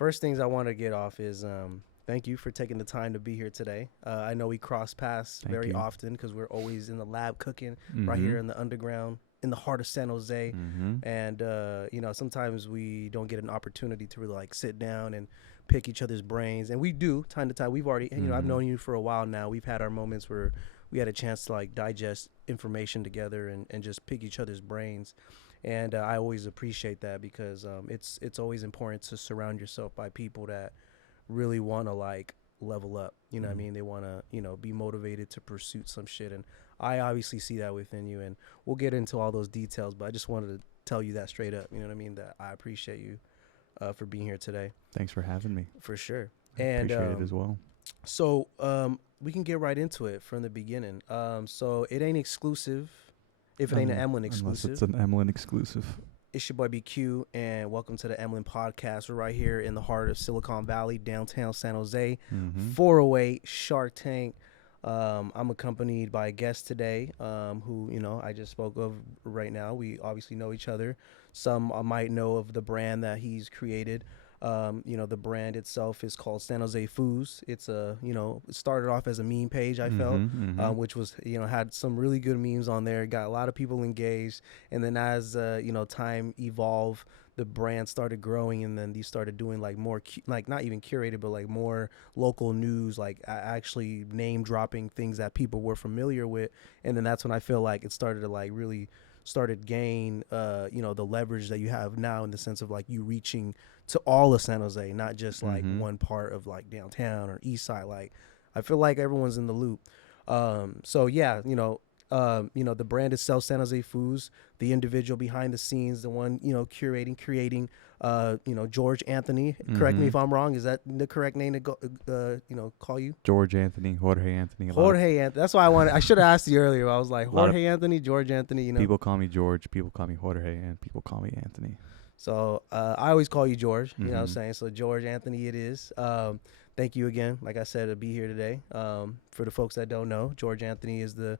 First things I want to get off is thank you for taking the time to be here today. I know we cross paths Thank very you. often because we're always in the lab cooking right here in the underground, in the heart of San Jose. And, sometimes we don't get an opportunity to really like sit down and pick each other's brains. And we do time to time. We've already, I've known you for a while now. We've had our moments where we had a chance to like digest information together and just pick each other's brains. And I always appreciate that because it's always important to surround yourself by people that really want to like level up. You know what I mean? They want to, be motivated to pursue some shit. And I obviously see that within you. And we'll get into all those details, but I just wanted to tell you that straight up. You know what I mean? That I appreciate you for being here today. Thanks for having me. For sure. And appreciate it as well. So we can get right into it from the beginning. So it ain't exclusive. If it ain't an EMLN exclusive. Unless it's an EMLN exclusive. It's your boy BQ, and welcome to the EMLN podcast. We're right here in the heart of Silicon Valley, downtown San Jose, 408 Shark Tank. I'm accompanied by a guest today who, I just spoke of right now. We obviously know each other. Some might know of the brand that he's created. The brand itself is called SanJoseFoos. It's it started off as a meme page, I felt, which was, had some really good memes on there. Got a lot of people engaged. And then as, time evolved, the brand started growing, and then they started doing like more, not even curated, but like more local news, like actually name dropping things that people were familiar with. And then that's when I feel like it started to like really started gain, the leverage that you have now in the sense of like you reaching to all of San Jose, not just like one part of like downtown or east side. Like I feel like everyone's in the loop. The brand itself, SanJoseFoos, the individual behind the scenes, the one, creating, George Anthony. Correct me if I'm wrong. Is that the correct name to go, call you? Jorge Anthony. Jorge Anthony. That's why I should have asked you earlier. I was like, Jorge Anthony, George Anthony, People call me George, people call me Jorge, and people call me Anthony. So I always call you George, you know what I'm saying? So George Anthony it is. Thank you again, like I said, to be here today. For the folks that don't know, George Anthony is the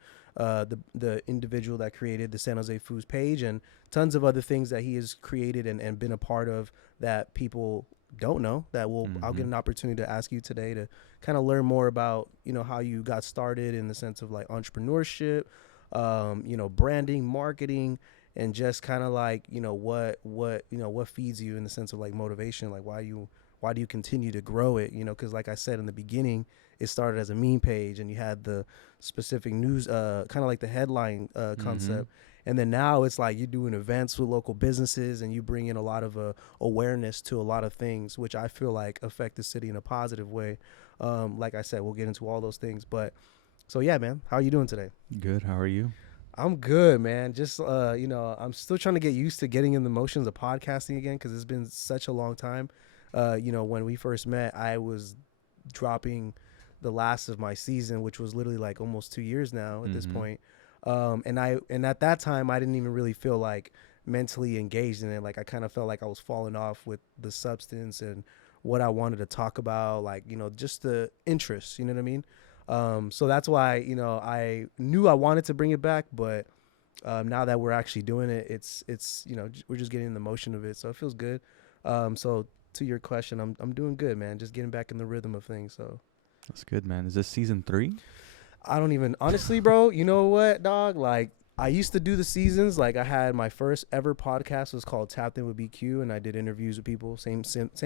individual that created the SanJoseFoos page and tons of other things that he has created and been a part of that people don't know that I'll get an opportunity to ask you today to kind of learn more about, how you got started in the sense of like entrepreneurship, branding, marketing, and just kind of like, what feeds you in the sense of like motivation, like why do you continue to grow it? Because like I said in the beginning, it started as a meme page and you had the specific news, kind of like the headline concept. And then now it's like you're doing events with local businesses and you bring in a lot of awareness to a lot of things, which I feel like affect the city in a positive way. Like I said, we'll get into all those things. But so, yeah, man, how are you doing today? Good. How are you? I'm good, man. Just, I'm still trying to get used to getting in the motions of podcasting again because it's been such a long time. When we first met, I was dropping the last of my season, which was literally like almost 2 years now at this point. And at that time, I didn't even really feel like mentally engaged in it. Like I kind of felt like I was falling off with the substance and what I wanted to talk about, like, just the interest, you know what I mean? So that's why, I knew I wanted to bring it back, but now that we're actually doing it, it's we're just getting in the motion of it. So it feels good. So to your question, I'm doing good, man. Just getting back in the rhythm of things. So that's good, man. Is this season 3? I don't even, honestly, bro, you know what, dog? Like I used to do the seasons. Like I had my first ever podcast was called Tapped In with BQ, and I did interviews with people, same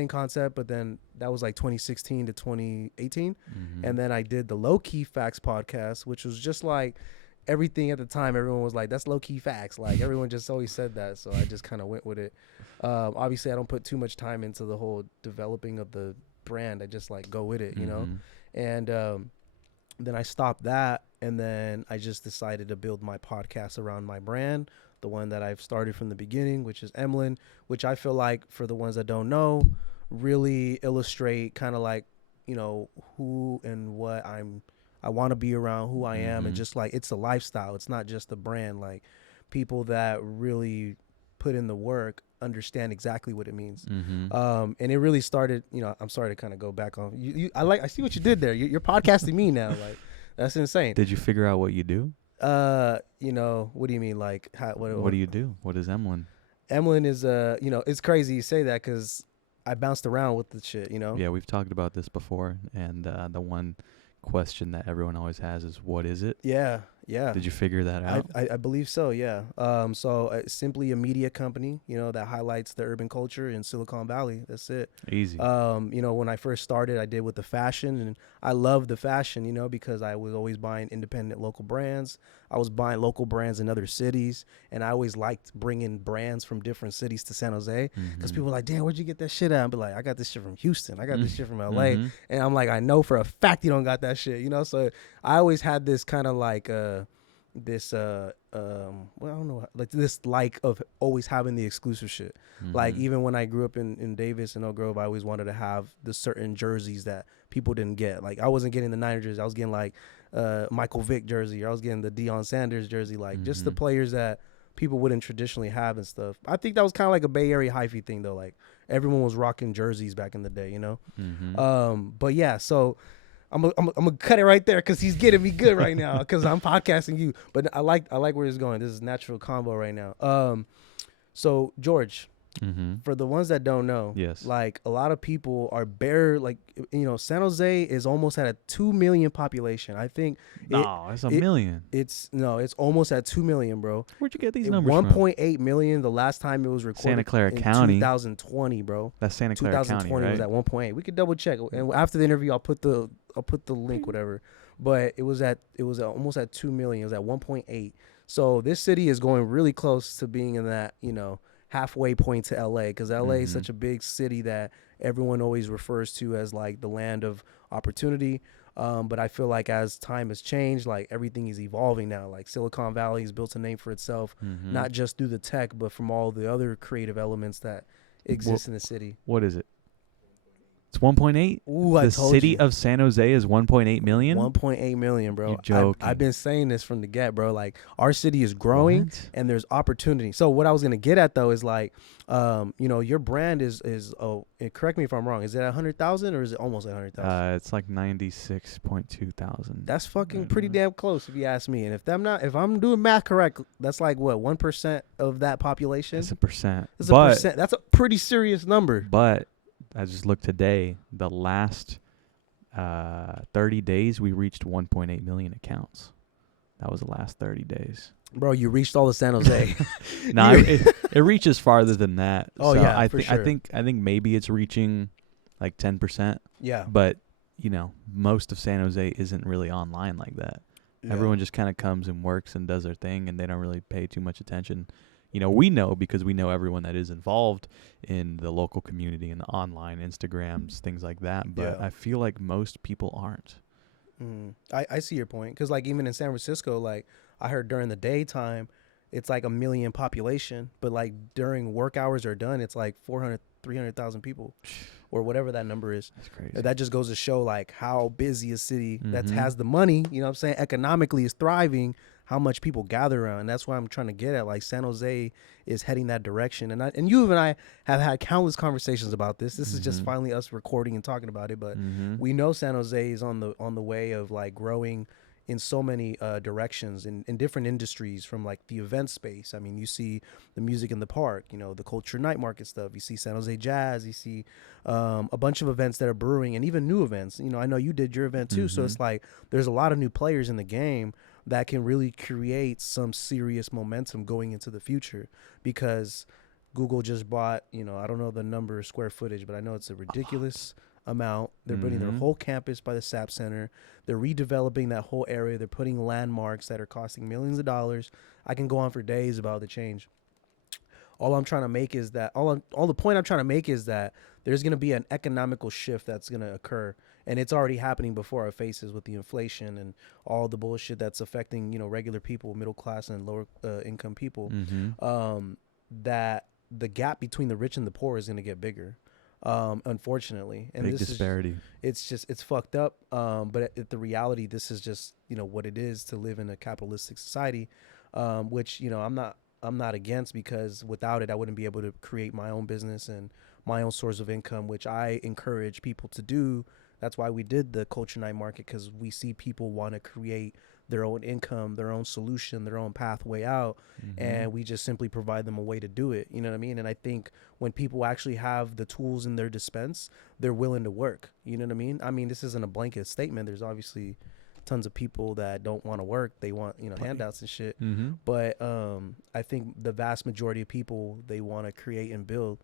concept. But then that was like 2016 to 2018. And then I did the Low Key Facts podcast, which was just like everything at the time. Everyone was like, that's low key facts. Like everyone just always said that. So I just kind of went with it. Obviously I don't put too much time into the whole developing of the brand. I just like go with it, and then I stopped that. And then I just decided to build my podcast around my brand, the one that I've started from the beginning, which is EMLN, which I feel like for the ones that don't know, really illustrate kind of like, who and what I want to be around, who I am. And just like, it's a lifestyle. It's not just a brand. Like people that really put in the work understand exactly what it means. And it really started, I'm sorry to kind of go back on you. I see what you did there. You're podcasting me now. Like that's insane. Did you figure out what you do? What do you mean? Like what do you do? What is EMLN? EMLN is, it's crazy you say that because I bounced around with the shit, you know. Yeah, we've talked about this before, and the one question that everyone always has is, what is it? Yeah, yeah. Did you figure that out? I believe so, yeah. So simply a media company, you know, that highlights the urban culture in Silicon Valley. That's it. Easy. You know, when I first started, I did with the fashion, and I love the fashion, you know, because I was always buying independent local brands. I was buying local brands in other cities, and I always liked bringing brands from different cities to San Jose, because people were like, damn, where'd you get that shit at? I'd be like, I got this shit from Houston. I got this shit from LA. And I'm like, I know for a fact you don't got that shit, you know? So I always had this kind of like, well, I don't know, like this like of always having the exclusive shit. Like even when I grew up in Davis and Oak Grove, I always wanted to have the certain jerseys that people didn't get. Like I wasn't getting the Niner jersey, I was getting like Michael Vick jersey, or I was getting the Deion Sanders jersey, like just the players that people wouldn't traditionally have and stuff. I think that was kind of like a Bay Area hyphy thing though. Like everyone was rocking jerseys back in the day, you know. But yeah, so I'm gonna cut it right there because he's getting me good right now because I'm podcasting you. But I like where it's going. This is natural combo right now. So George, for the ones that don't know, yes, like a lot of people are like, you know, San Jose is almost at a 2 million population. I think it's a million. It's almost at 2 million, bro. Where'd you get these numbers 1.8 million the last time it was recorded. Santa Clara in County, 2020, bro. That's Santa Clara County, right? Was at 1.8. We could double check, and after the interview, I'll put the link, whatever. But it was almost at 2 million. It was at 1.8. So this city is going really close to being in that, you know, halfway point to LA, because LA is such a big city that everyone always refers to as like the land of opportunity. But I feel like as time has changed, like everything is evolving now. Like Silicon Valley has built a name for itself, not just through the tech, but from all the other creative elements that exist in the city. What is it? It's 1.8. Ooh, I the told city you. of San Jose is 1.8 million. 1.8 million, bro. You joking? I've been saying this from the get, bro. Like our city is growing, and there's opportunity. So what I was gonna get at though is like, you know, your brand is correct me if I'm wrong. Is it 100,000 or is it almost 100,000? It's like 96.2 thousand. That's fucking pretty damn close if you ask me. And if I'm doing math correct, that's like what 1% of that population. It's a percent. It's a percent. That's a pretty serious number. But I just looked today. The last 30 days, we reached 1.8 million accounts. That was the last 30 days. Bro, you reached all of San Jose. No, it reaches farther than that. Oh, so yeah, I for sure. I think maybe it's reaching like 10%. Yeah. But, you know, most of San Jose isn't really online like that. Yeah. Everyone just kind of comes and works and does their thing, and they don't really pay too much attention. You know, we know because we know everyone that is involved in the local community and the online Instagrams, things like that. But I feel like most people aren't. I see your point. Because, like, even in San Francisco, like, I heard during the daytime, it's like 1 million population. But, like, during work hours are done, it's like 300,000 people or whatever that number is. That's crazy. That just goes to show, like, how busy a city that has the money, you know what I'm saying, economically is thriving, how much people gather around. And that's why I'm trying to get at. Like, San Jose is heading that direction. And you and I have had countless conversations about this. This is just finally us recording and talking about it. But we know San Jose is on the way of, like, growing in so many directions in different industries, from like the event space. I mean, you see the music in the park, you know, the culture night market stuff. You see San Jose Jazz. You see a bunch of events that are brewing, and even new events. You know, I know you did your event too. So it's like there's a lot of new players in the game that can really create some serious momentum going into the future, because Google just bought, you know, I don't know the number of square footage, but I know it's a ridiculous amount. They're building their whole campus by the SAP Center. They're redeveloping that whole area. They're putting landmarks that are costing millions of dollars. I can go on for days about the change. All I'm trying to make is that the point I'm trying to make is that there's going to be an economical shift that's going to occur, and it's already happening before our faces with the inflation and all the bullshit that's affecting, you know, regular people, middle class and lower income people. That the gap between the rich and the poor is going to get bigger. Unfortunately, and big disparity. It's fucked up. But the reality, this is just, you know, what it is to live in a capitalistic society, which, you know, I'm not against, because without it, I wouldn't be able to create my own business and my own source of income, which I encourage people to do. That's why we did the culture night market, because we see people want to create their own income, their own solution, their own pathway out, and we just simply provide them a way to do it. You know what I mean? And I think when people actually have the tools in their dispense, they're willing to work. You know what I mean? I mean, this isn't a blanket statement. There's obviously tons of people that don't want to work. They want, you know, handouts and shit. But I think the vast majority of people, they want to create and build.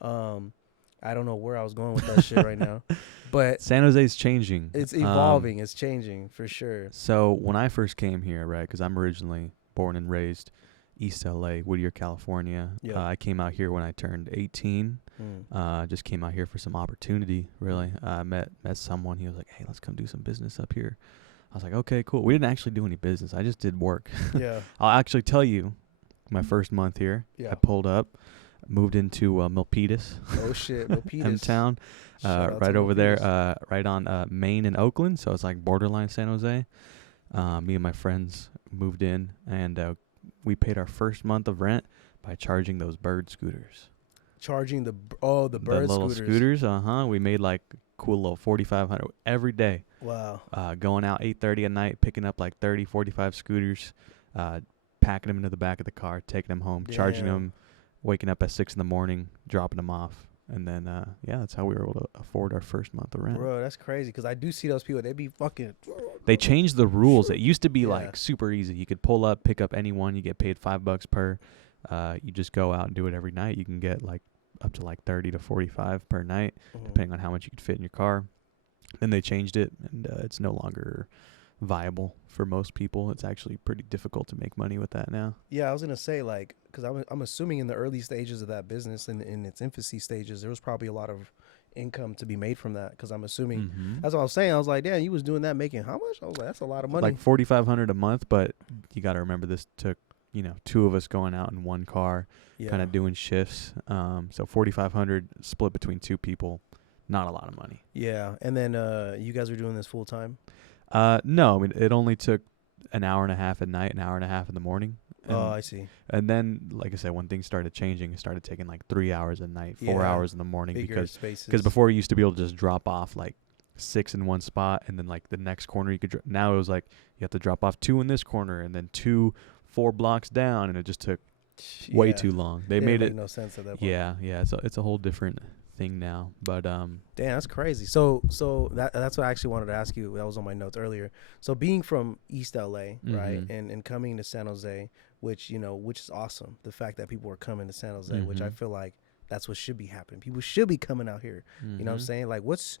I don't know where I was going with that shit right now, but San Jose's changing. It's evolving. It's changing for sure. So when I first came here, right, because I'm originally born and raised East LA, Whittier, California. Yeah. I came out here when I turned 18. Just came out here for some opportunity, really. Met someone. He was like, hey, let's come do some business up here. I was like, okay, cool. We didn't actually do any business. I just did work. Yeah. I'll actually tell you, my first month here, I pulled up, moved into Milpitas. Oh, shit, Milpitas. M-Town, right over there, right on Maine and Oakland. So it's like borderline San Jose. Me and my friends moved in, and we paid our first month of rent by charging those bird scooters. Charging the bird little scooters. We made like cool little 4,500 every day. Wow. Going out 8:30 at night, picking up like 30, 45 scooters, packing them into the back of the car, taking them home, charging them, waking up at 6 a.m, dropping them off. And then, that's how we were able to afford our first month of rent. Bro, that's crazy, because I do see those people. They be fucking... They changed the rules. It used to be like super easy. You could pull up, pick up anyone. You get paid $5 per. You just go out and do it every night. You can get like up to like 30 to 45 per night, depending on how much you could fit in your car. Then they changed it, and it's no longer viable for most people. It's actually pretty difficult to make money with that now. Yeah, I was gonna say, like, because I'm assuming in the early stages of that business, in its infancy stages, there was probably a lot of income to be made from that, because I'm assuming that's what I was saying. I was like, damn, you was doing that, making how much? I was like, that's a lot of money. Like $4,500 a month, but you got to remember this took, two of us going out in one car, kind of doing shifts. So $4,500 split between two people, not a lot of money. Yeah, and then you guys were doing this full time? No, I mean, it only took an hour and a half at night, an hour and a half in the morning. I see. And then, like I said, when things started changing, it started taking like 3 hours at night, 4 hours in the morning, because before you used to be able to just drop off like 6 in one spot, and then like the next corner you could now it was like you have to drop off 2 in this corner, and then 2 4 blocks down, and it just took way too long. They made it no sense at that point. Yeah. So it's a whole different thing now, but damn, that's crazy. So that's what I actually wanted to ask you. That was on my notes earlier. So being from East LA, right, and coming to San Jose, which is awesome. The fact that people are coming to San Jose, which I feel like that's what should be happening. People should be coming out here. You know what I'm saying? Like, what's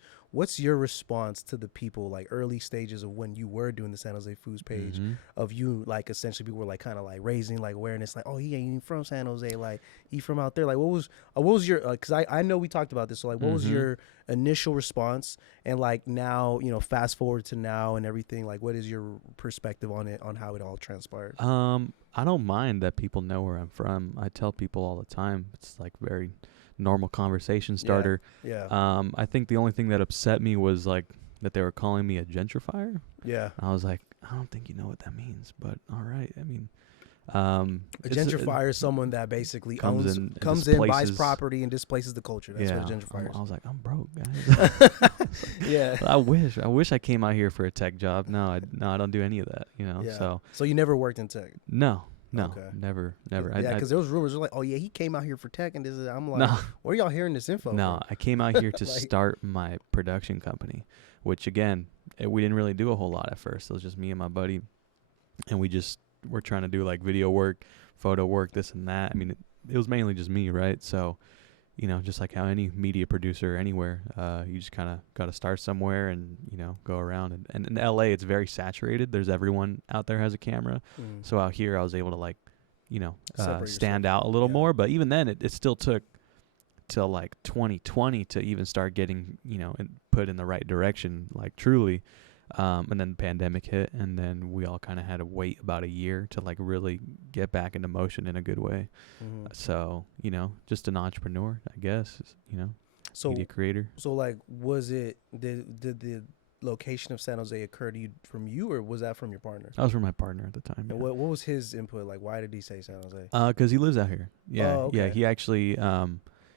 your response to the people, like, early stages of when you were doing the SanJoseFoos page, of you, like, essentially people were like kind of like raising like awareness, like, oh, he ain't even from San Jose, like he from out there. Like, what was your, because I know we talked about this, so like, what was your initial response, and like now, fast forward to now and everything, like, what is your perspective on it, on how it all transpired? I don't mind that people know where I'm from. I tell people all the time. It's like very normal conversation starter. Yeah. I think the only thing that upset me was like that they were calling me a gentrifier. Yeah. I was like, I don't think you know what that means, but all right. I mean, a gentrifier is someone that basically comes in, buys property, and displaces the culture. That's what a gentrifier is. I was like, I'm broke, guys. Yeah. I wish I came out here for a tech job. No, I don't do any of that. Yeah. So you never worked in tech? No, okay. never. Yeah, because there was rumors like, oh yeah, he came out here for tech, and this is. I'm like, where are y'all hearing this info? No, I came out here to start my production company, which again, we didn't really do a whole lot at first. It was just me and my buddy, and we're trying to do like video work, photo work, this and that. I mean, it was mainly just me, right? So, just like how any media producer anywhere, you just kind of got to start somewhere and, go around. And in LA, it's very saturated. There's everyone out there has a camera. So out here, I was able to like, stand out a little more. But even then, it still took till like 2020 to even start getting, put in the right direction, like truly. And then the pandemic hit, and then we all kind of had to wait about a year to like really get back into motion in a good way. So, just an entrepreneur, I guess, so media creator. So like, did the location of San Jose occur to you from you, or was that from your partner? That was from my partner at the time. And what was his input? Like, why did he say San Jose? Because he lives out here. Yeah. Oh, okay. Yeah. He actually,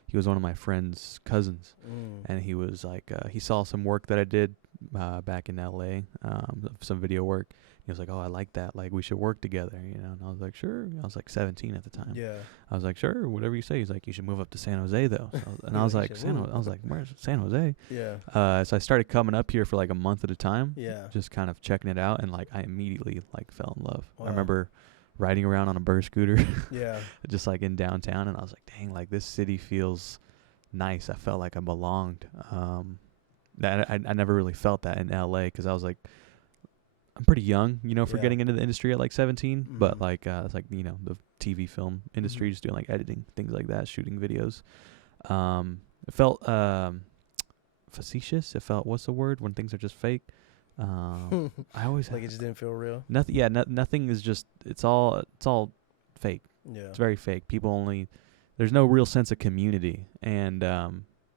he was one of my friend's cousins, and he was like, he saw some work that I did back in LA, some video work. He He was like, oh, I like that. Like, we should work together, you know? And I was like, sure. I was like 17 at the time. Yeah. I was like, sure, whatever you say. He's like, you should move up to San Jose, though. So and I was like, I was like, where's San Jose? Yeah. So I started coming up here for like a month at a time. Yeah. Just kind of checking it out. And like, I immediately like fell in love. Wow. I remember riding around on a burr scooter. Yeah. Just like in downtown. And I was like, dang, like this city feels nice. I felt like I belonged. I never really felt that in LA because I was like, I'm pretty young, you know, for getting into the industry at like 17. Mm-hmm. But like, it's like, you know, the TV film industry, just doing like editing, things like that, shooting videos. It felt facetious. It felt, what's the word when things are just fake? I always like it just didn't feel real. Nothing. Yeah, nothing is just. It's all fake. Yeah, it's very fake. People only. There's no real sense of community, and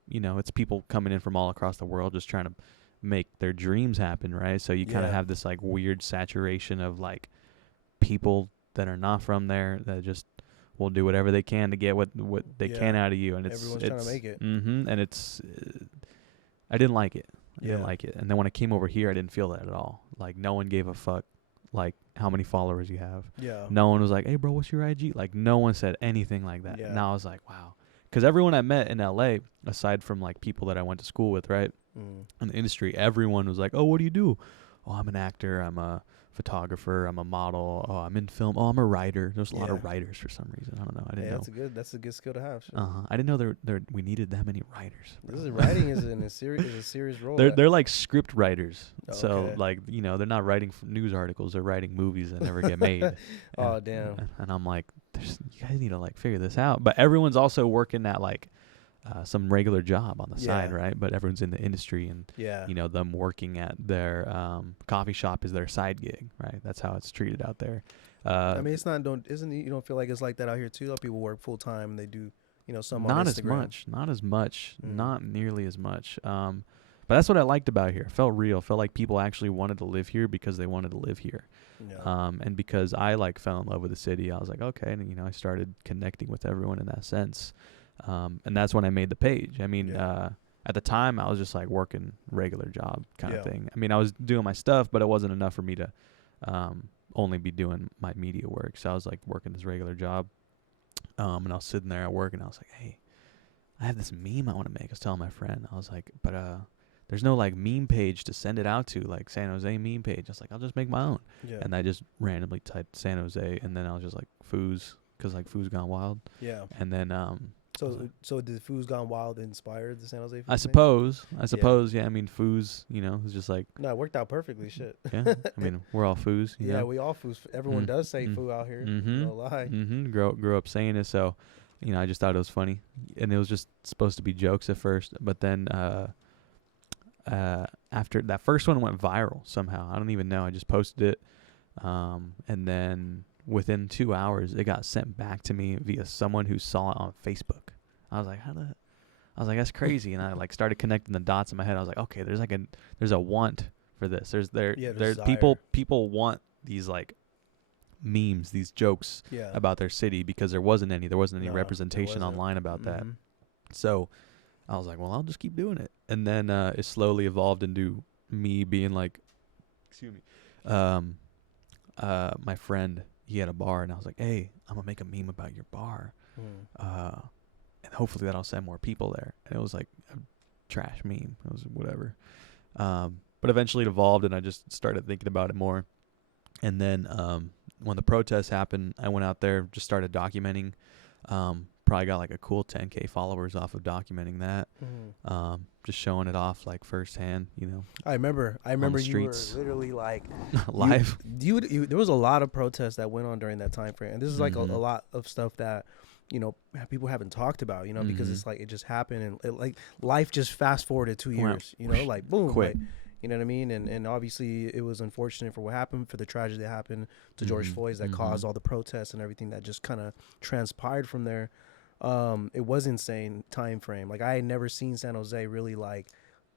you know, it's people coming in from all across the world just trying to make their dreams happen, right? So you kind of have this like weird saturation of like people that are not from there that just will do whatever they can to get what they can out of you, and everyone's trying to make it. And it's I didn't like it. I didn't like it. And then when I came over here, I didn't feel that at all. Like no one gave a fuck like how many followers you have. Yeah. No one was like, "Hey bro, what's your IG?" Like no one said anything like that. Yeah. And I was like, wow. Cuz everyone I met in LA, aside from like people that I went to school with, right? In the industry, everyone was like, "Oh, what do you do?" "Oh, I'm an actor. I'm a photographer. I'm a model. Oh, I'm in film. Oh, I'm a writer." There's a lot of writers for some reason. I don't know. I didn't know. That's a good skill to have. I didn't know we needed that many writers. Writing is a serious role. They're like script writers. So like, you know, they're not writing news articles. They're writing movies that never get made. Oh damn. And I'm like, you guys need to like figure this out. But everyone's also working at like some regular job on the side, right? But everyone's in the industry, and you know, them working at their coffee shop is their side gig, right? That's how it's treated out there. I mean, it's not. You don't feel like it's like that out here too? Though people work full time and they do, you know, some not on as much, not nearly as much. But that's what I liked about here. It felt real. Felt like people actually wanted to live here because they wanted to live here. Yeah. And because I like fell in love with the city, I was like, okay, and you know, I started connecting with everyone in that sense. And that's when I made the page. I mean, at the time I was just like working regular job kind of thing. I mean, I was doing my stuff, but it wasn't enough for me to only be doing my media work. So I was like working this regular job. And I was sitting there at work and I was like, hey, I have this meme I want to make. I was telling my friend, I was like, but there's no like meme page to send it out to, like San Jose meme page. I was like, I'll just make my own. Yeah. And I just randomly typed San Jose, and then I was just like Foos, because like Foos Gone Wild. Yeah. And then So did Foos Gone Wild inspire the San Jose Foos? I suppose. Yeah. I mean, Foos, you know, it's just like. No, it worked out perfectly. Shit. Yeah. I mean, we're all Foos. You know? We all Foos. Everyone does say Foo out here. No lie. Grew up saying it, so, you know, I just thought it was funny, and it was just supposed to be jokes at first, but then after that first one went viral somehow. I don't even know. I just posted it, and then within 2 hours, it got sent back to me via someone who saw it on Facebook. I was like, that's crazy. And I like started connecting the dots in my head. I was like, okay, there's a want for this. There's people want these like memes, these jokes about their city, because there wasn't any representation online about that. So I was like, well, I'll just keep doing it. And then it slowly evolved into me being like, excuse me, my friend, he had a bar, and I was like, hey, I'm gonna make a meme about your bar, and hopefully that'll send more people there. And it was like a trash meme. It was whatever. But eventually it evolved, and I just started thinking about it more. And then when the protests happened, I went out there, just started documenting. Probably got like a cool 10K followers off of documenting that. Just showing it off like firsthand, you know. I remember you were literally like live. You there was a lot of protests that went on during that time frame, and this is like a lot of stuff that, you know, people haven't talked about, you know, because it's like it just happened, and it, like life just fast forwarded 2 years, you know, like boom, quick. Like, you know what I mean? And obviously it was unfortunate for what happened, for the tragedy that happened to George Floyd that caused all the protests and everything that just kind of transpired from there. It was insane time frame. Like I had never seen San Jose really like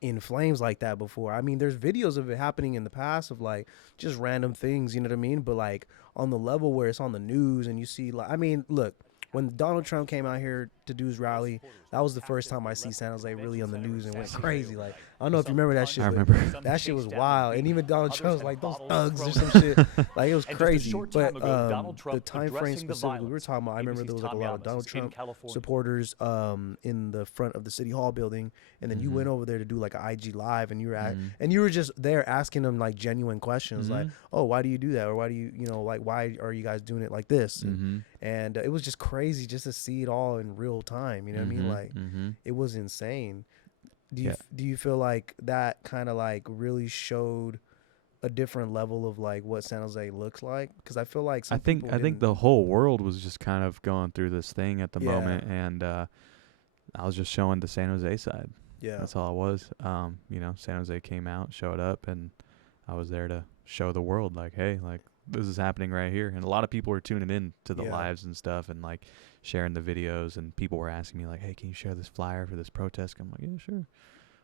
in flames like that before. I mean, there's videos of it happening in the past of like just random things, you know what I mean? But like on the level where it's on the news and you see like, I mean, look, when Donald Trump came out here to do his rally, that was the first time I see San Jose really on the news and went crazy. Like, I don't know if you remember that shit. I remember. That shit was wild. And even Donald Trump was like, those thugs or some shit. Like, it was crazy. But the time frame specifically we were talking about, I remember there was like a lot of Donald Trump supporters in the front of the City Hall building. And then you went over there to do like an IG live, and you were and you were just there asking them like genuine questions, like, oh, why do you do that? Or why do you, like, why are you guys doing it like this? And it was just crazy just to see it all in real time. You know what I mean? Like, it was insane. Do you feel like that kind of like really showed a different level of like what San Jose looks like? Because I feel like I think the whole world was just kind of going through this thing at the moment, and I was just showing the San Jose side. Yeah, that's all it was. San Jose came out, showed up, and I was there to show the world, like, hey, like, this is happening right here. And a lot of people were tuning in to the lives and stuff, and like sharing the videos, and people were asking me like, hey, can you share this flyer for this protest? I'm like, yeah, sure,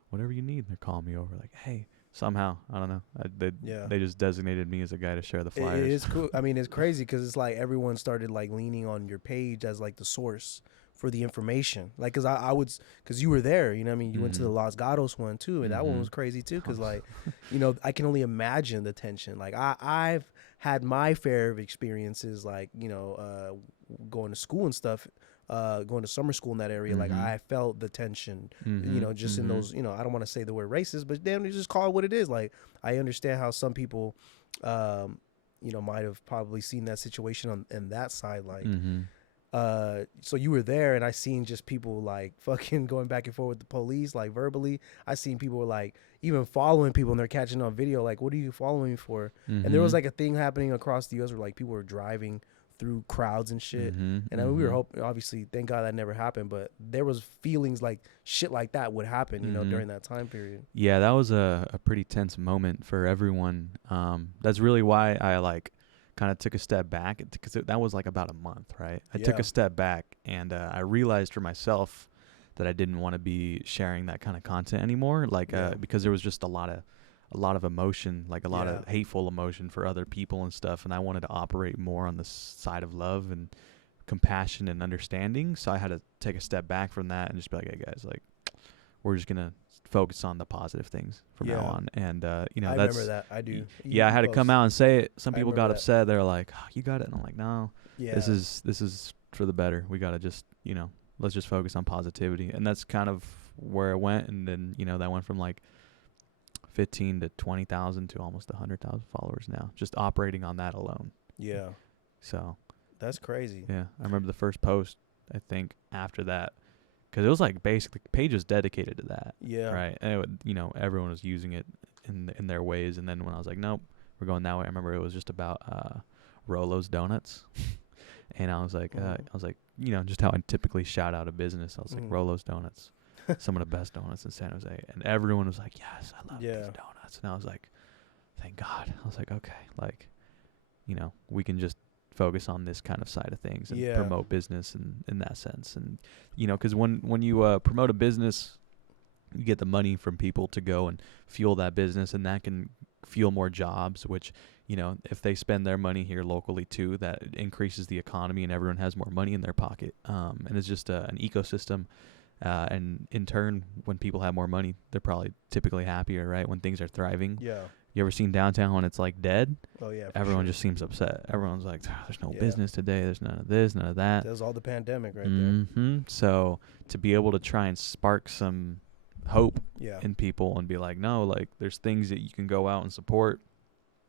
whatever you need. And they're calling me over like, hey, somehow, I don't know, they just designated me as a guy to share the flyers. It is cool. I mean, it's crazy because it's like everyone started like leaning on your page as like the source for the information. Like, because you were there, you know what I mean? You went to the Los Gatos one too, and that one was crazy too, because like, I can only imagine the tension. Like, I've had my fair of experiences, like, going to school and stuff, going to summer school in that area. Like, I felt the tension, just in those, I don't want to say the word racist, but damn, you just call it what it is. Like, I understand how some people, might have probably seen that situation on that side. Like, so you were there, and I seen just people like fucking going back and forth with the police, like verbally. I seen people like even following people, and they're catching on video, like, what are you following me for? And there was like a thing happening across the US where like people were driving through crowds and shit. And I mean, we were hoping, obviously, thank God that never happened, but there was feelings like shit like that would happen, during that time period. Yeah, that was a pretty tense moment for everyone. That's really why I like kind of took a step back, because that was like about a month, right? I took a step back, and I realized for myself that I didn't want to be sharing that kind of content anymore, like because there was just a lot of emotion, like a lot of hateful emotion for other people and stuff, and I wanted to operate more on the side of love and compassion and understanding. So I had to take a step back from that and just be like, hey guys, like, we're just gonna focus on the positive things from now on. And I that's, remember that. I do. I had to come out and say it. Some people got upset. They're like, oh, you got it. And I'm like, no, this is for the better. We gotta just, let's just focus on positivity. And that's kind of where it went. And then, that went from like 15 to 20,000 to almost 100,000 followers now, just operating on that alone. Yeah. So that's crazy. Yeah. I remember the first post, I think, after that, because it was like basically the page was dedicated to that. Yeah. Right. And it would, everyone was using it in their ways. And then when I was like, nope, we're going that way, I remember it was just about Rolo's Donuts. And I was like, just how I typically shout out a business. I was like, Rolo's Donuts, some of the best donuts in San Jose. And everyone was like, yes, I love these donuts. And I was like, thank God. I was like, okay, like, we can just focus on this kind of side of things and promote business in that sense. And, because when you promote a business, you get the money from people to go and fuel that business, and that can fuel more jobs, which, if they spend their money here locally too, that increases the economy and everyone has more money in their pocket. And it's just an ecosystem. And in turn, when people have more money, they're probably typically happier, right? When things are thriving. Yeah. You ever seen downtown when it's like dead? Oh yeah. Everyone just seems upset. Everyone's like, there's no business today. There's none of this, none of that. There's all the pandemic right there. So to be able to try and spark some hope in people and be like, no, like, there's things that you can go out and support.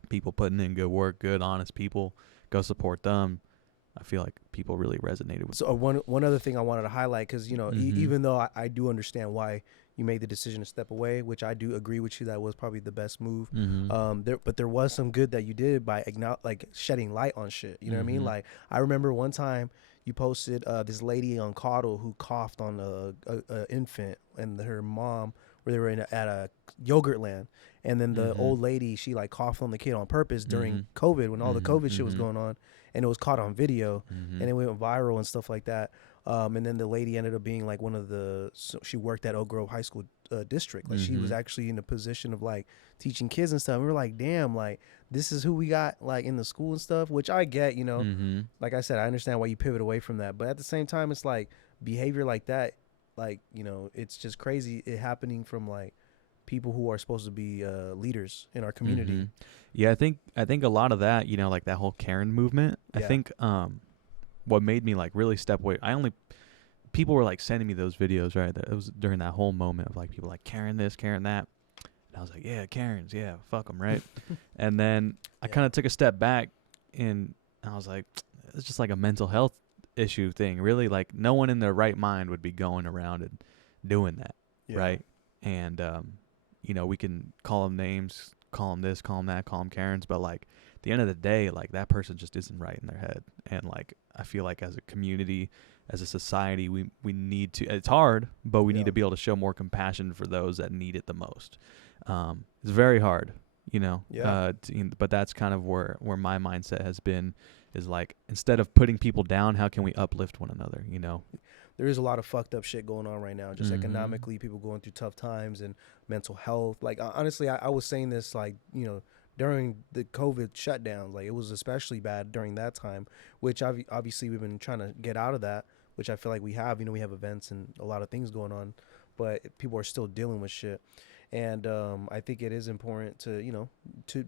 People putting in good work, good, honest people. Go support them. I feel like people really resonated with. So one other thing I wanted to highlight, because even though I do understand why you made the decision to step away, which I do agree with you, that was probably the best move. But there was some good that you did by shedding light on shit. You know what I mean? Like, I remember one time you posted this lady on Coddle who coughed on a infant and her mom, where they were at a yogurt land, and then the old lady, she like coughed on the kid on purpose during COVID, when all the COVID shit was going on, and it was caught on video, and it went viral and stuff like that. And then the lady ended up being like she worked at Oak Grove High School district. Like she was actually in a position of like teaching kids and stuff. And we were like, damn, like this is who we got like in the school and stuff, which I get, you know. Like I said, I understand why you pivot away from that, but at the same time, it's like behavior like that, like, you know, it's just crazy it happening from like people who are supposed to be leaders in our community. Yeah, I think a lot of that, you know, like that whole Karen movement, I think what made me like really step away, people were like sending me those videos, right? It was during that whole moment of like people like Karen this, Karen that. And I was like, yeah, Karens, yeah, fuck them, right? And then I kind of took a step back and I was like, it's just like a mental health issue thing. Really, like no one in their right mind would be going around and doing that, right? And, you know, we can call them names, call them this, call them that, call them Karens. But like at the end of the day, like that person just isn't right in their head. And like I feel like as a community, as a society, we need to, it's hard, but we need to be able to show more compassion for those that need it the most. It's very hard, you know, but that's kind of where my mindset has been, is like, instead of putting people down, how can we uplift one another, you know? There is a lot of fucked up shit going on right now, just economically, people going through tough times, and mental health. Like honestly, I was saying this, like, you know, during the COVID shutdowns, like it was especially bad during that time, which obviously we've been trying to get out of that, which I feel like we have, you know, we have events and a lot of things going on, but people are still dealing with shit. And I think it is important to, you know,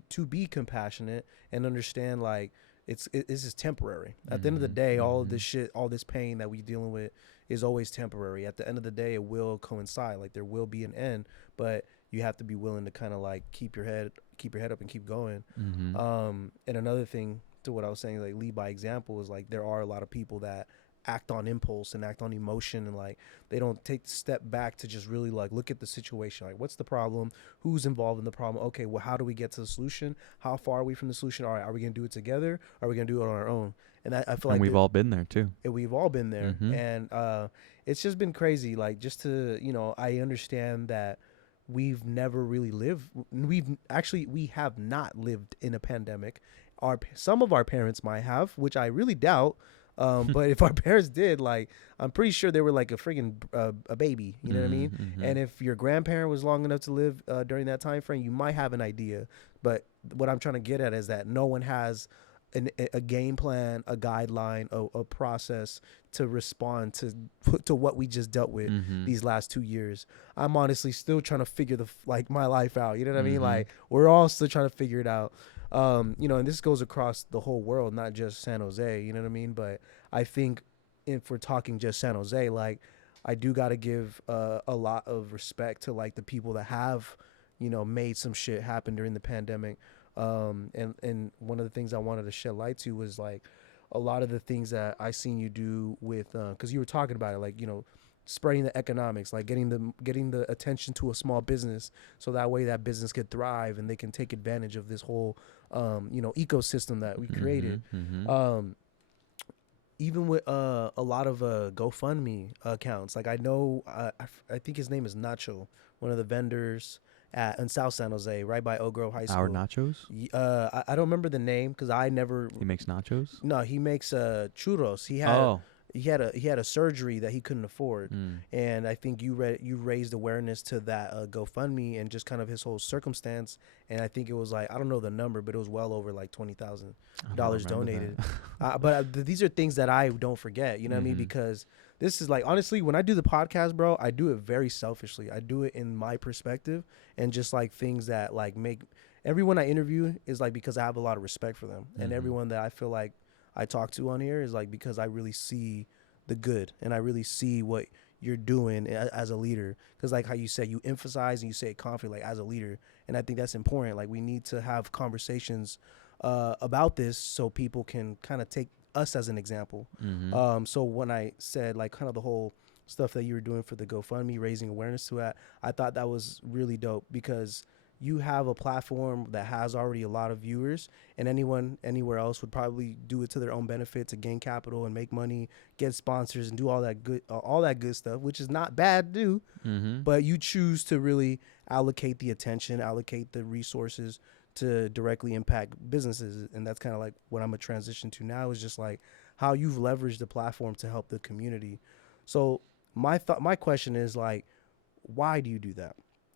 to be compassionate and understand, like, this is temporary. At the end of the day, all of this shit, all this pain that we're dealing with is always temporary. At the end of the day, it will coincide. Like there will be an end, but you have to be willing to kind of like keep your head up and keep going. And another thing to what I was saying, like lead by example, is like there are a lot of people that act on impulse and act on emotion, and like they don't take the step back to just really like look at the situation, like what's the problem, who's involved in the problem, okay, well, how do we get to the solution, how far are we from the solution, all right, are we gonna do it together, are we gonna do it on our own? And I feel like we've all been there too. We've all been there. And it's just been crazy, like just to, you know, I understand that we've never really lived, we have not lived in a pandemic. Some of our parents might have, which I really doubt. But if our parents did, like, I'm pretty sure they were like a friggin' a baby, you know what I mean? And if your grandparent was long enough to live during that time frame, you might have an idea. But what I'm trying to get at is that no one has a game plan, a guideline, a process to respond to what we just dealt with these last 2 years. I'm honestly still trying to figure my life out. You know what I mean? Like we're all still trying to figure it out. You know, and this goes across the whole world, not just San Jose, you know what I mean? But I think if we're talking just San Jose, like I do got to give a lot of respect to like the people that have, you know, made some shit happen during the pandemic. And one of the things I wanted to shed light to was like a lot of the things that I seen you do with, cause you were talking about it, like, you know, spreading the economics, like getting the attention to a small business, so that way that business could thrive and they can take advantage of this whole, you know, ecosystem that we created. Even with a lot of GoFundMe accounts, like I know, I think his name is Nacho, one of the vendors in South San Jose, right by Oak Grove High School. Our nachos? I don't remember the name because I never. He makes nachos? No, he makes churros. He had a surgery that he couldn't afford, and I think you raised awareness to that GoFundMe and just kind of his whole circumstance, and I think it was like, I don't know the number, but it was well over like $20,000 donated. But these are things that I don't forget, you know what I mean? Because this is like, honestly, when I do the podcast, bro, I do it very selfishly. I do it in my perspective and just like things that like make everyone I interview is like because I have a lot of respect for them, and everyone that I feel like I talk to on here is like because I really see the good and I really see what you're doing as a leader. Because like how you said, you emphasize and you say it confidently, like as a leader, and I think that's important. Like we need to have conversations about this so people can kind of take us as an example. So when I said like kind of the whole stuff that you were doing for the GoFundMe, raising awareness to that, I thought that was really dope because you have a platform that has already a lot of viewers, and anyone anywhere else would probably do it to their own benefit to gain capital and make money, get sponsors, and do all that good stuff, which is not bad to do. But you choose to really allocate the attention, allocate the resources to directly impact businesses, and that's kind of like what I'm gonna transition to now, is just like how you've leveraged the platform to help the community. So my question is like, why do you do that?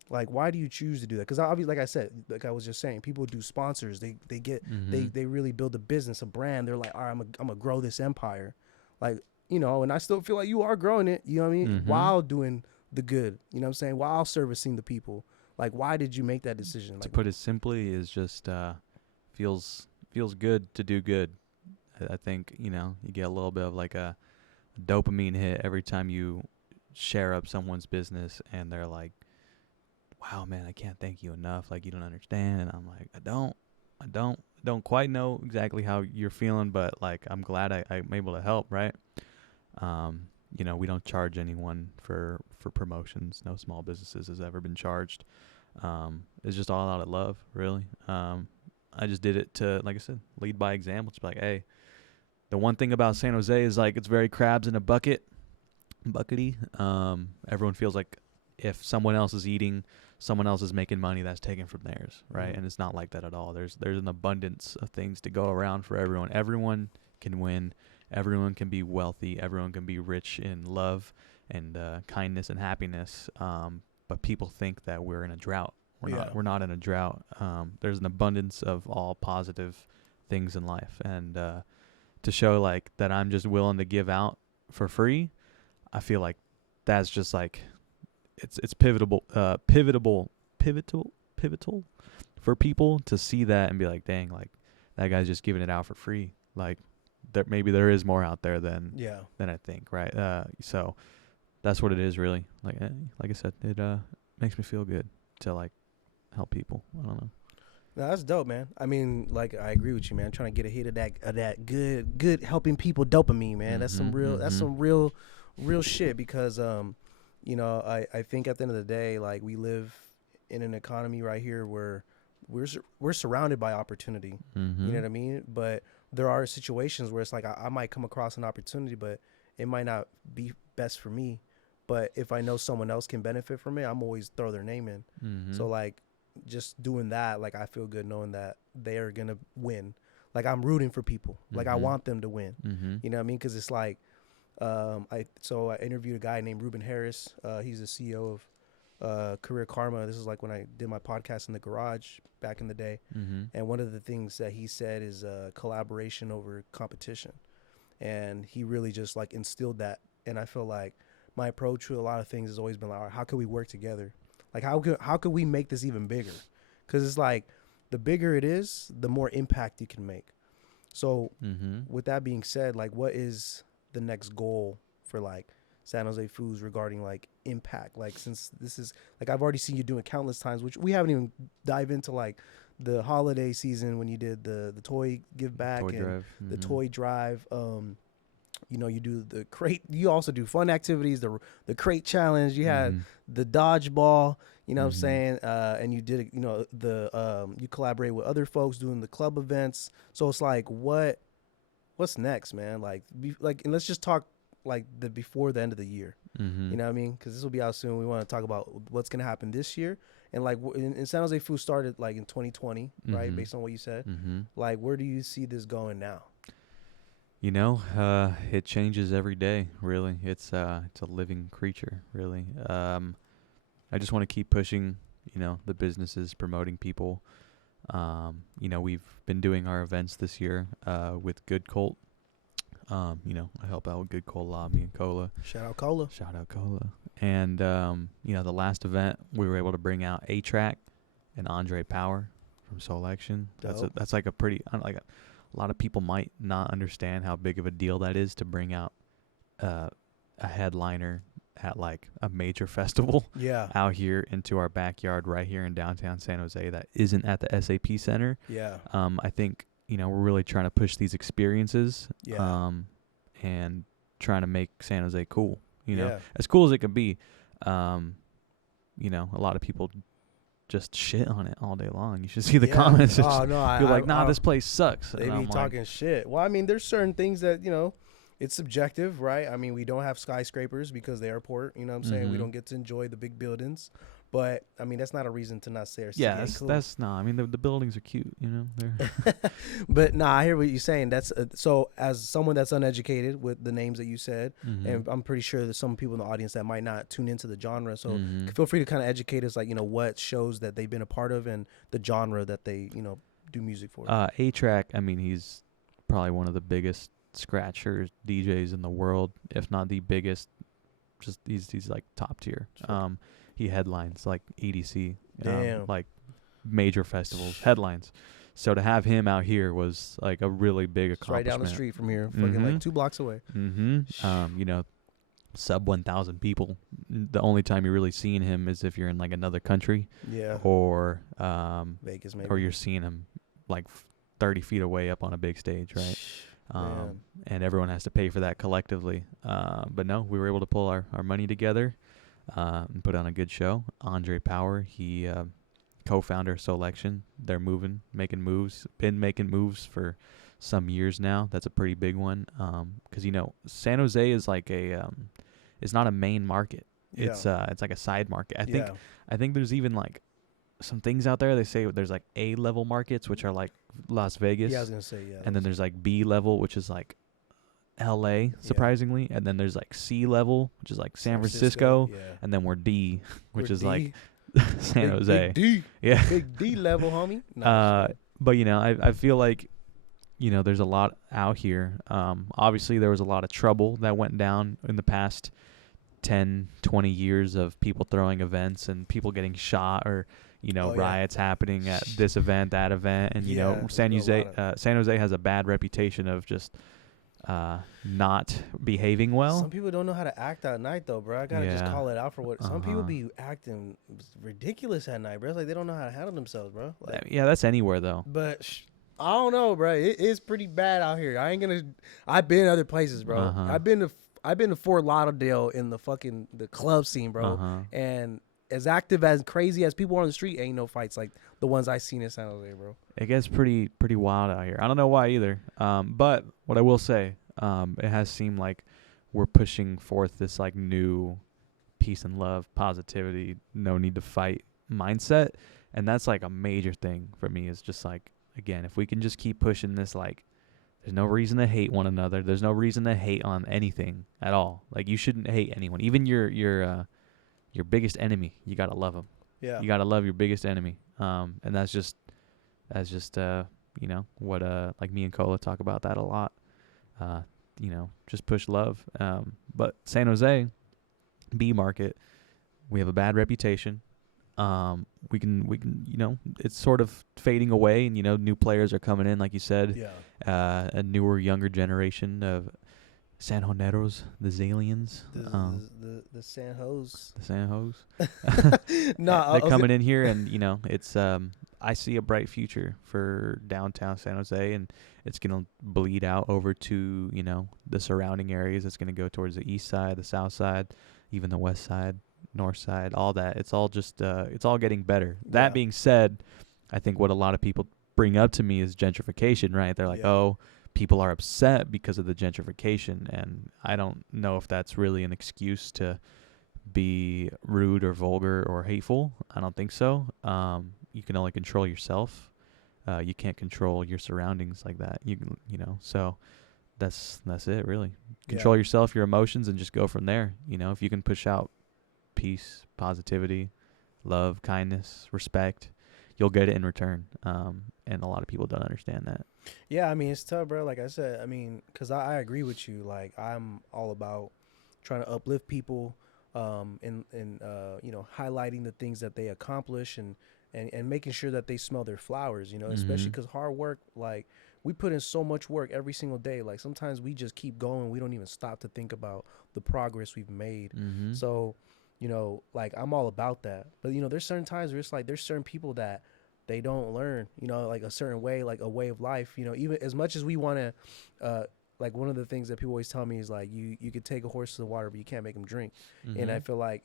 Like, why do you choose to do that? Because obviously, like I said, like I was just saying, people do sponsors. They get they really build a business, a brand. They're like, all right, I'm gonna grow this empire, like, you know. And I still feel like you are growing it. You know what I mean? While doing the good. You know what I'm saying? While servicing the people. Like, why did you make that decision? To Like, put it simply, is just feels good to do good. I think, you know, you get a little bit of like a dopamine hit every time you share up someone's business and they're like, wow, man, I can't thank you enough. Like, you don't understand. And I'm like, I don't quite know exactly how you're feeling, but like, I'm glad I'm able to help. Right. You know, we don't charge anyone for promotions. No small businesses has ever been charged. It's just all out of love, really. I just did it to, like I said, lead by example. Just be like, hey, the one thing about San Jose is like, it's very crabs in a buckety. Everyone feels like if someone else is eating, someone else is making money, that's taken from theirs, right? And it's not like that at all. There's an abundance of things to go around for everyone. Everyone can win. Everyone can be wealthy. Everyone can be rich in love and kindness and happiness. But people think that we're in a drought. We're not in a drought. There's an abundance of all positive things in life, and to show like that I'm just willing to give out for free, I feel like that's just like it's pivotal for people to see that and be like, dang, like that guy's just giving it out for free. Like maybe there is more out there than I think, right? So that's what it is, really. Like I said, it makes me feel good to like help people. I don't know. No, that's dope, man. I mean, like, I agree with you, man. I'm trying to get a hit of that good helping people dopamine, man. That's some real shit, because you know, I think at the end of the day, like, we live in an economy right here where we're surrounded by opportunity. You know what I mean? But there are situations where it's like I might come across an opportunity, but it might not be best for me. But if I know someone else can benefit from it, I'm always throw their name in. So like, just doing that, like, I feel good knowing that they are gonna win. Like, I'm rooting for people. Like, I want them to win. You know what I mean? Because it's like, I interviewed a guy named Ruben Harris. He's the CEO of Career Karma. This is like when I did my podcast in the garage back in the day. And one of the things that he said is collaboration over competition. And he really just like instilled that. And I feel like my approach to a lot of things has always been like, all right, how can we work together? Like, how could we make this even bigger? Because it's like, the bigger it is, the more impact you can make. So with that being said, like, what is the next goal for like SanJoseFoos regarding like impact? Like, since this is like, I've already seen you doing countless times, which we haven't even dive into, like the holiday season when you did the toy give back the toy drive. You know, you do the crate. You also do fun activities, the crate challenge. You had the dodgeball. You know what I'm saying? And you did, you know, you collaborate with other folks doing the club events. So it's like, what's next, man? Like, and let's just talk like before the end of the year. You know what I mean? Because this will be out soon. We want to talk about what's gonna happen this year. And like, in SanJoseFoos started like in 2020, right? Based on what you said. Like, where do you see this going now? You know, it changes every day, really. It's a living creature, really. I just want to keep pushing, you know, the businesses, promoting people. You know, we've been doing our events this year with Good Colt. You know, I help out with Good Colt a lot, me and Cola. Shout out Cola. And, you know, the last event, we were able to bring out A-Track and Andre Power from Soul Action. That's like a pretty, like a lot of people might not understand how big of a deal that is to bring out a headliner at like a major festival out here into our backyard right here in downtown San Jose that isn't at the SAP Center. I think, you know, we're really trying to push these experiences and trying to make San Jose cool, you know, as cool as it can be. You know, a lot of people just shit on it all day long. You should see the comments. Oh, no, you're like, nah, this place sucks. They be talking shit. Well, I mean, there's certain things that, you know, it's subjective, right? I mean, we don't have skyscrapers because the airport, you know what I'm saying? We don't get to enjoy the big buildings. But I mean, that's not a reason to not say our city Yeah, ain't cool. that's no. I mean, the buildings are cute. You know, they're But nah, I hear what you're saying. That's so as someone that's uneducated with the names that you said, mm-hmm. and I'm pretty sure there's some people in the audience that might not tune into the genre. So Mm-hmm. feel free to kind of educate us, like, what shows that they've been a part of and the genre that they, do music for. A-Track, I mean, he's probably one of the biggest scratcher DJs in the world, if not the biggest. Just he's like top tier. Sure. He headlines like EDC, Damn. like major festivals, headlines. So to have him out here was like a really big It's right accomplishment. down the street from here, fucking like 2 blocks away. Mm-hmm. Sub 1,000 people. The only time you're really seeing him is if you're in like another country. Yeah. Or Vegas, maybe. or you're seeing him like 30 feet away up on a big stage, right? And everyone has to pay for that collectively. But no, we were able to pull our money together and put on a good show. Andre Power, he co-founder of Selection. They're been making moves for some years now. That's a pretty big one. Because San Jose is like it's not a main market. Yeah. It's like a side market. I think there's even like some things out there. They say there's like A-level markets, which are like Las Vegas. Yeah, I was gonna say, yeah. And then there's like B-level, which is like LA, surprisingly. And then there's like C-level, which is like San Francisco. Yeah. And then we're D, which We're is D. like San Jose. Big D. Yeah. Big D level, homie. But I feel like there's a lot out here. Obviously there was a lot of trouble that went down in the past 10, 20 years of people throwing events and people getting shot or riots happening at this event, that event, and San Jose has a bad reputation of just not behaving well. Some people don't know how to act at night, though, bro. I gotta just call it out for what some people be acting ridiculous at night, bro. It's like they don't know how to handle themselves, bro. Like, yeah, that's anywhere though. But I don't know, bro. It is pretty bad out here. I've been other places, bro. I've been to Fort Lauderdale in the club scene, bro, and as active as crazy as people on the street, ain't no fights like the ones I seen in San Jose, bro. It gets pretty wild out here. I don't know why either. But what I will say, it has seemed like we're pushing forth this like new peace and love, positivity, no need to fight mindset, and that's like a major thing for me. Is just like, again, if we can just keep pushing this, like, there's no reason to hate one another. There's no reason to hate on anything at all. Like, you shouldn't hate anyone, even your biggest enemy. You gotta love them. Yeah, you gotta love your biggest enemy. And that's just what like me and Cola talk about that a lot. Just push love. But San Jose, B market, we have a bad reputation. We can it's sort of fading away, and new players are coming in, like you said. Yeah. A newer, younger generation of Sanjoneros, the Zalians, the Sanjos. the Sanjos. No, they're coming in here, and it's I see a bright future for downtown San Jose, and it's gonna bleed out over to the surrounding areas. It's gonna go towards the east side, the south side, even the west side, north side, all that. It's all just it's all getting better. That being said, I think what a lot of people bring up to me is gentrification, right? They're like, oh, people are upset because of the gentrification, and I don't know if that's really an excuse to be rude or vulgar or hateful. I don't think so. You can only control yourself. You can't control your surroundings like that. So that's it, really. Control yourself, your emotions, and just go from there. If you can push out peace, positivity, love, kindness, respect, you'll get it in return. And a lot of people don't understand that. Yeah, I mean, it's tough, bro. Like I said, I mean, because I agree with you. Like, I'm all about trying to uplift people, and highlighting the things that they accomplish and making sure that they smell their flowers, especially because hard work, like, we put in so much work every single day. Like, sometimes we just keep going. We don't even stop to think about the progress we've made. So, like, I'm all about that. But, there's certain times where it's like there's certain people that they don't learn, like a certain way, like a way of life, even as much as we want to, like, one of the things that people always tell me is like, you could take a horse to the water, but you can't make him drink. And I feel like,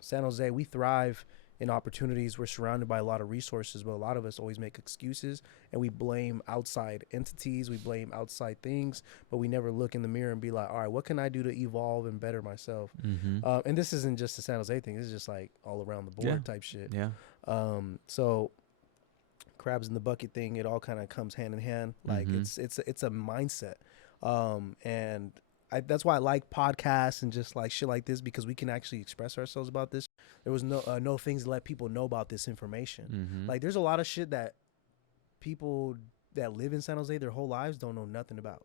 San Jose, we thrive and opportunities. We're surrounded by a lot of resources, but a lot of us always make excuses and we blame outside entities, we blame outside things, but we never look in the mirror and be like, all right, what can I do to evolve and better myself? And this isn't just a San Jose thing. This is just like all around the board type shit. Yeah. So crabs in the bucket thing, it all kind of comes hand in hand. Like it's a mindset. And that's why I like podcasts and just like shit like this, because we can actually express ourselves about this. There was no things to let people know about this information. Like there's a lot of shit that people that live in San Jose their whole lives don't know nothing about.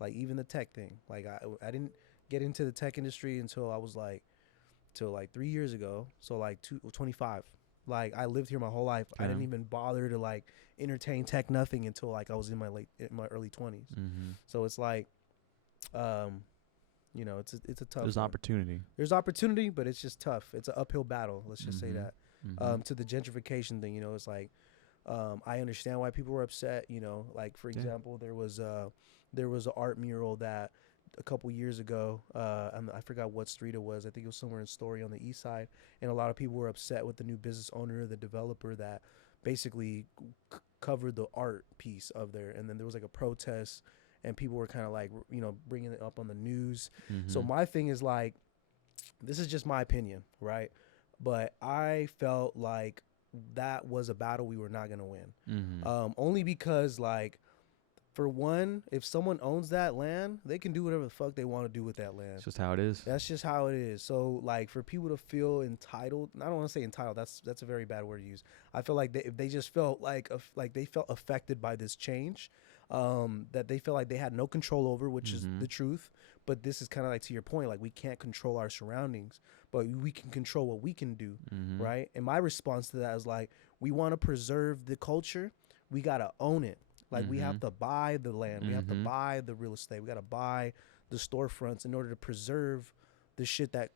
Like even the tech thing. Like I didn't get into the tech industry until I was like, till like 3 years ago. So like 25. Like I lived here my whole life. I didn't even bother to like entertain tech nothing until like I was in my early 20s. So it's like, you know, it's a tough. There's opportunity. There's opportunity, but it's just tough. It's an uphill battle. Let's just say that. To the gentrification thing, you know, it's like, I understand why people were upset. You know, like for example, there was an art mural that a couple years ago, I forgot what street it was. I think it was somewhere in Story on the east side, and a lot of people were upset with the new business owner, the developer that basically covered the art piece of there. And then there was like a protest, and people were kind of like, you know, bringing it up on the news. So my thing is like, this is just my opinion, right? But I felt like that was a battle we were not gonna win, only because like, for one, if someone owns that land, they can do whatever the fuck they want to do with that land. It's just how it is. That's just how it is. So, like, for people to feel entitled, I don't want to say entitled. That's a very bad word to use. I feel like if they just felt like they felt affected by this change, that they feel like they had no control over, which is the truth. But this is kind of like, to your point, like we can't control our surroundings, but we can control what we can do, right? And my response to that is like, we want to preserve the culture. We got to own it. Like we have to buy the land, we have to buy the real estate, we got to buy the storefronts in order to preserve the shit that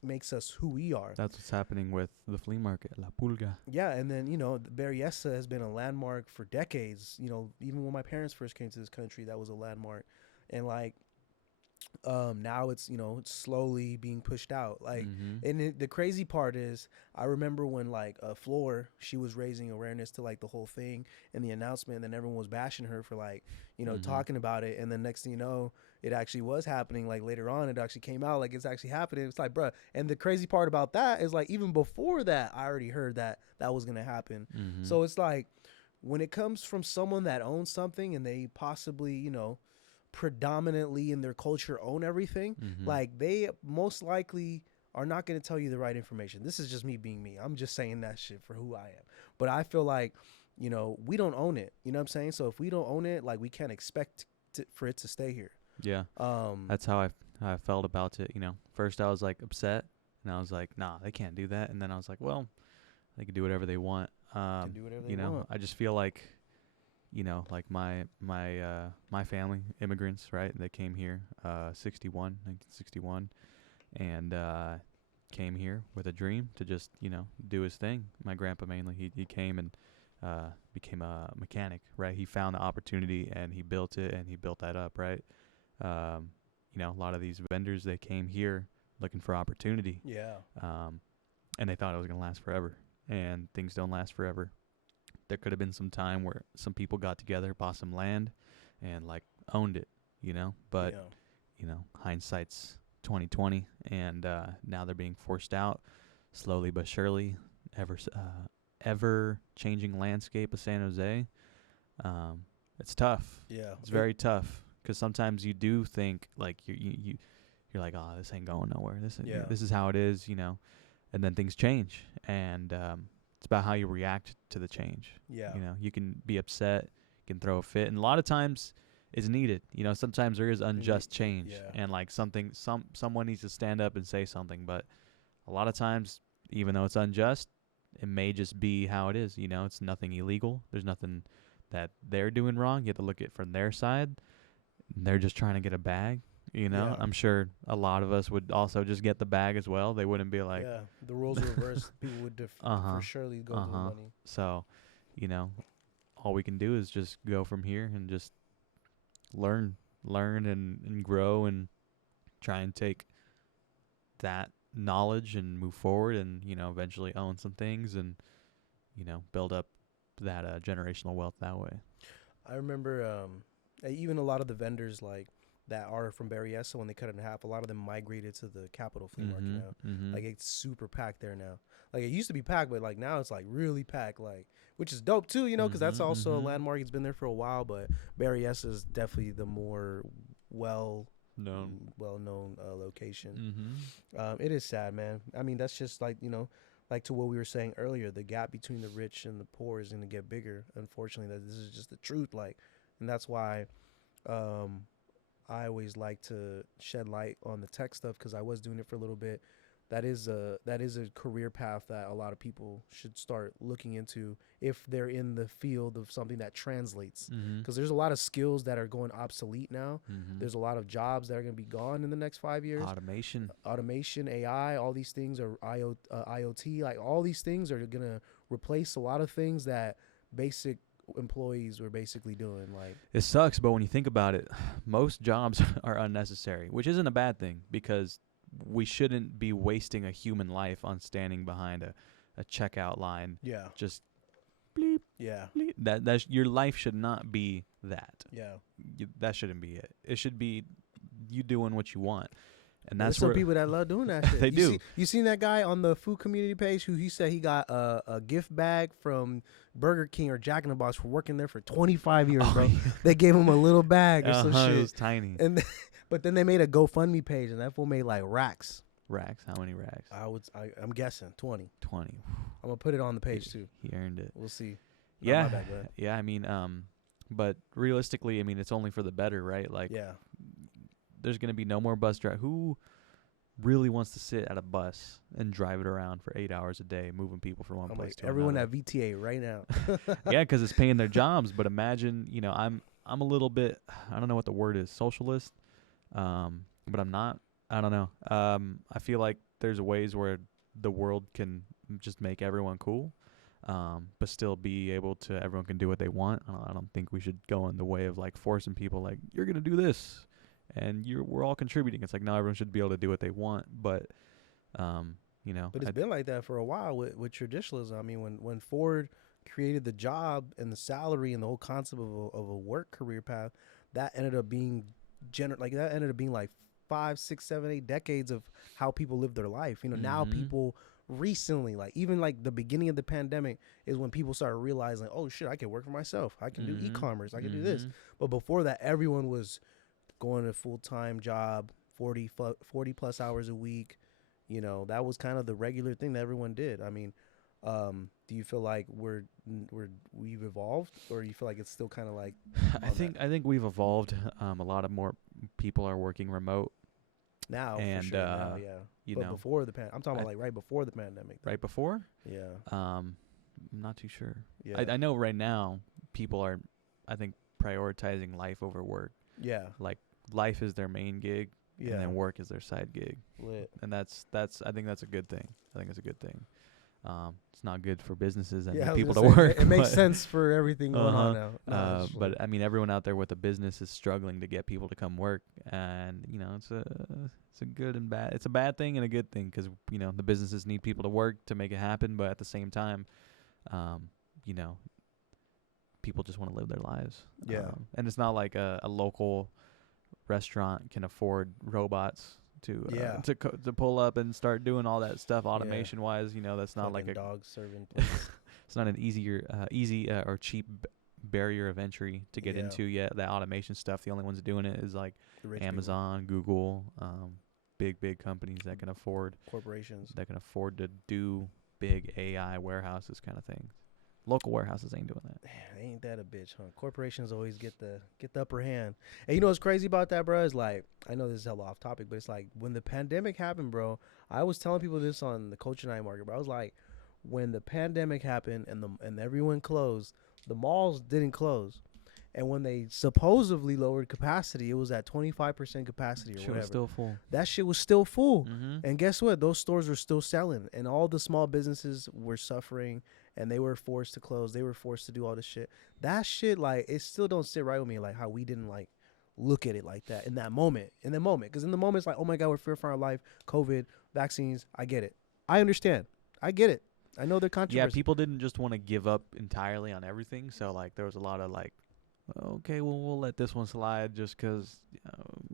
makes us who we are. That's what's happening with the flea market, La Pulga. Yeah, and then, you know, Berryessa has been a landmark for decades. You know, even when my parents first came to this country, that was a landmark. And like, now it's, you know, it's slowly being pushed out. Like, and the crazy part is, I remember when like Floor, she was raising awareness to like the whole thing and the announcement, and then everyone was bashing her for like, you know, talking about it. And then next thing you know, it actually was happening. Like later on, it actually came out like it's actually happening. It's like, bruh. And the crazy part about that is like, even before that, I already heard that was gonna happen. So it's like, when it comes from someone that owns something and they possibly, you know, predominantly in their culture own everything, like they most likely are not going to tell you the right information. This is just me being me. I'm just saying that shit for who I am. But I feel like, you know, we don't own it. You know what I'm saying? So if we don't own it, like we can't expect for it to stay here. Yeah. That's how I felt about it. You know, first I was like upset, and I was like, nah, they can't do that. And then I was like, well, they can do whatever they want. Can do whatever they want. I just feel like, you know, like my family, immigrants, right? They came here, 1961, and came here with a dream to just, you know, do his thing. My grandpa mainly, he came and became a mechanic, right? He found the opportunity and he built it, and he built that up, right? You know, a lot of these vendors, they came here looking for opportunity. Yeah. And they thought it was going to last forever, and things don't last forever. There could have been some time where some people got together, bought some land, and like owned it, you know. But you know, hindsight's 2020, and now they're being forced out slowly but surely. Ever changing landscape of San Jose. It's tough. Yeah, it's very tough, because sometimes you do think like you're like, oh, this ain't going nowhere. This is how it is, you know. And then things change, and it's about how you react to the change. Yeah. You know, you can be upset, you can throw a fit, and a lot of times it's needed. You know, sometimes there is unjust change, and like someone needs to stand up and say something. But a lot of times, even though it's unjust, it may just be how it is. You know, it's nothing illegal. There's nothing that they're doing wrong. You have to look at it from their side. They're just trying to get a bag. You know, I'm sure a lot of us would also just get the bag as well. They wouldn't be like, the roles are reversed. People would for surely go to the money. So, you know, all we can do is just go from here and just learn and grow, and try and take that knowledge and move forward and, eventually own some things and, build up that generational wealth that way. I remember even a lot of the vendors like that are from Berryessa, when they cut it in half, a lot of them migrated to the Capitol Flea Market now. Mm-hmm. Like it's super packed there now. Like it used to be packed, but like now it's like really packed, like, which is dope too, because that's also a landmark. It's been there for a while, but Berryessa is definitely the more well-known location. It is sad, man. I mean, that's just like, like to what we were saying earlier, the gap between the rich and the poor is going to get bigger. Unfortunately, this is just the truth. Like, and that's why I always like to shed light on the tech stuff, because I was doing it for a little bit. That is a career path that a lot of people should start looking into if they're in the field of something that translates. Because there's a lot of skills that are going obsolete now. There's a lot of jobs that are going to be gone in the next 5 years. Automation, AI, all these things are IoT. Like all these things are going to replace a lot of things that basic employees were basically doing. Like, it sucks, but when you think about it, most jobs are unnecessary, which isn't a bad thing, because we shouldn't be wasting a human life on standing behind a checkout line. Yeah. Just bleep. Yeah. Bleep. That's your life should not be that. Yeah. That shouldn't be it. It should be you doing what you want. And there's some people that love doing that shit. They do. You seen that guy on the food community page who he said he got a gift bag from Burger King or Jack in the Box for working there for 25 years, bro. Yeah. They gave him a little bag or some shit. It was tiny. But then they made a GoFundMe page, and that fool made like racks. Racks? How many racks? I'm guessing 20. 20. I'm gonna put it on the page too. He earned it. We'll see. Yeah. Yeah. I mean, but realistically, I mean, it's only for the better, right? Like, yeah. There's gonna be no more bus drive. Who really wants to sit at a bus and drive it around for 8 hours a day, moving people from one place to everyone another? at VTA right now. Yeah, because it's paying their jobs. But imagine, I'm a little bit, I don't know what the word is, socialist. But I'm not. I don't know. I feel like there's ways where the world can just make everyone cool, but still be able to. Everyone can do what they want. I don't think we should go in the way of like forcing people. Like, you're gonna do this, and we're all contributing. It's like, no, everyone should be able to do what they want. But But it's been like that for a while with traditionalism. I mean, when Ford created the job and the salary and the whole concept of a work career path, that ended up being like 5, 6, 7, 8 decades of how people live their life. Now people recently, like even like the beginning of the pandemic is when people started realizing, oh shit, I can work for myself. I can do e-commerce. I can do this. But before that, everyone was going to a full-time job, 40 plus hours a week. That was kind of the regular thing that everyone did. I mean, do you feel like we've evolved, or do you feel like it's still kind of like? I think we've evolved. A lot of more people are working remote now, and for sure, now, yeah. But before the I'm talking about like right before the pandemic. Though. Right before? Yeah. I'm not too sure. Yeah. I know right now people are, I think, prioritizing life over work. Yeah. Like life is their main gig. Yeah. And then work is their side gig. Lit. And that's I think that's a good thing. I think it's a good thing. It's not good for businesses and people to work. It makes sense for everything going on now. No, but I mean, everyone out there with a business is struggling to get people to come work, and it's a good and bad. It's a bad thing and a good thing, because the businesses need people to work to make it happen, but at the same time, people just want to live their lives. Yeah. And it's not like a local restaurant can afford robots to pull up and start doing all that stuff automation wise. That's not like a dog serving place. It's not an easy or cheap barrier of entry to get into yet. That automation stuff, the only ones doing it is like Amazon, Google, big companies that can afford corporations that can afford to do big AI warehouses kind of things. Local warehouses ain't doing that. Man, ain't that a bitch, huh? Corporations always get the upper hand. And you know what's crazy about that, bro? Is like, I know this is hella off topic, but it's like when the pandemic happened, bro. I was telling people this on the Culture Night Market, bro. I was like, when the pandemic happened and everyone closed, the malls didn't close. And when they supposedly lowered capacity, it was at 25% capacity or whatever. Was still full. That shit was still full. And guess what? Those stores were still selling. And all the small businesses were suffering. And they were forced to close. They were forced to do all this shit. That shit, like, it still don't sit right with me. Like, how we didn't, like, look at it like that in that moment. Because in the moment, it's like, oh, my God, we're fearing for our life. COVID. vaccines. I get it. I understand. I get it. I know they're Yeah, controversial. people didn't just want to give up entirely on everything. So like there was a lot of like, okay, well we'll let this one slide just because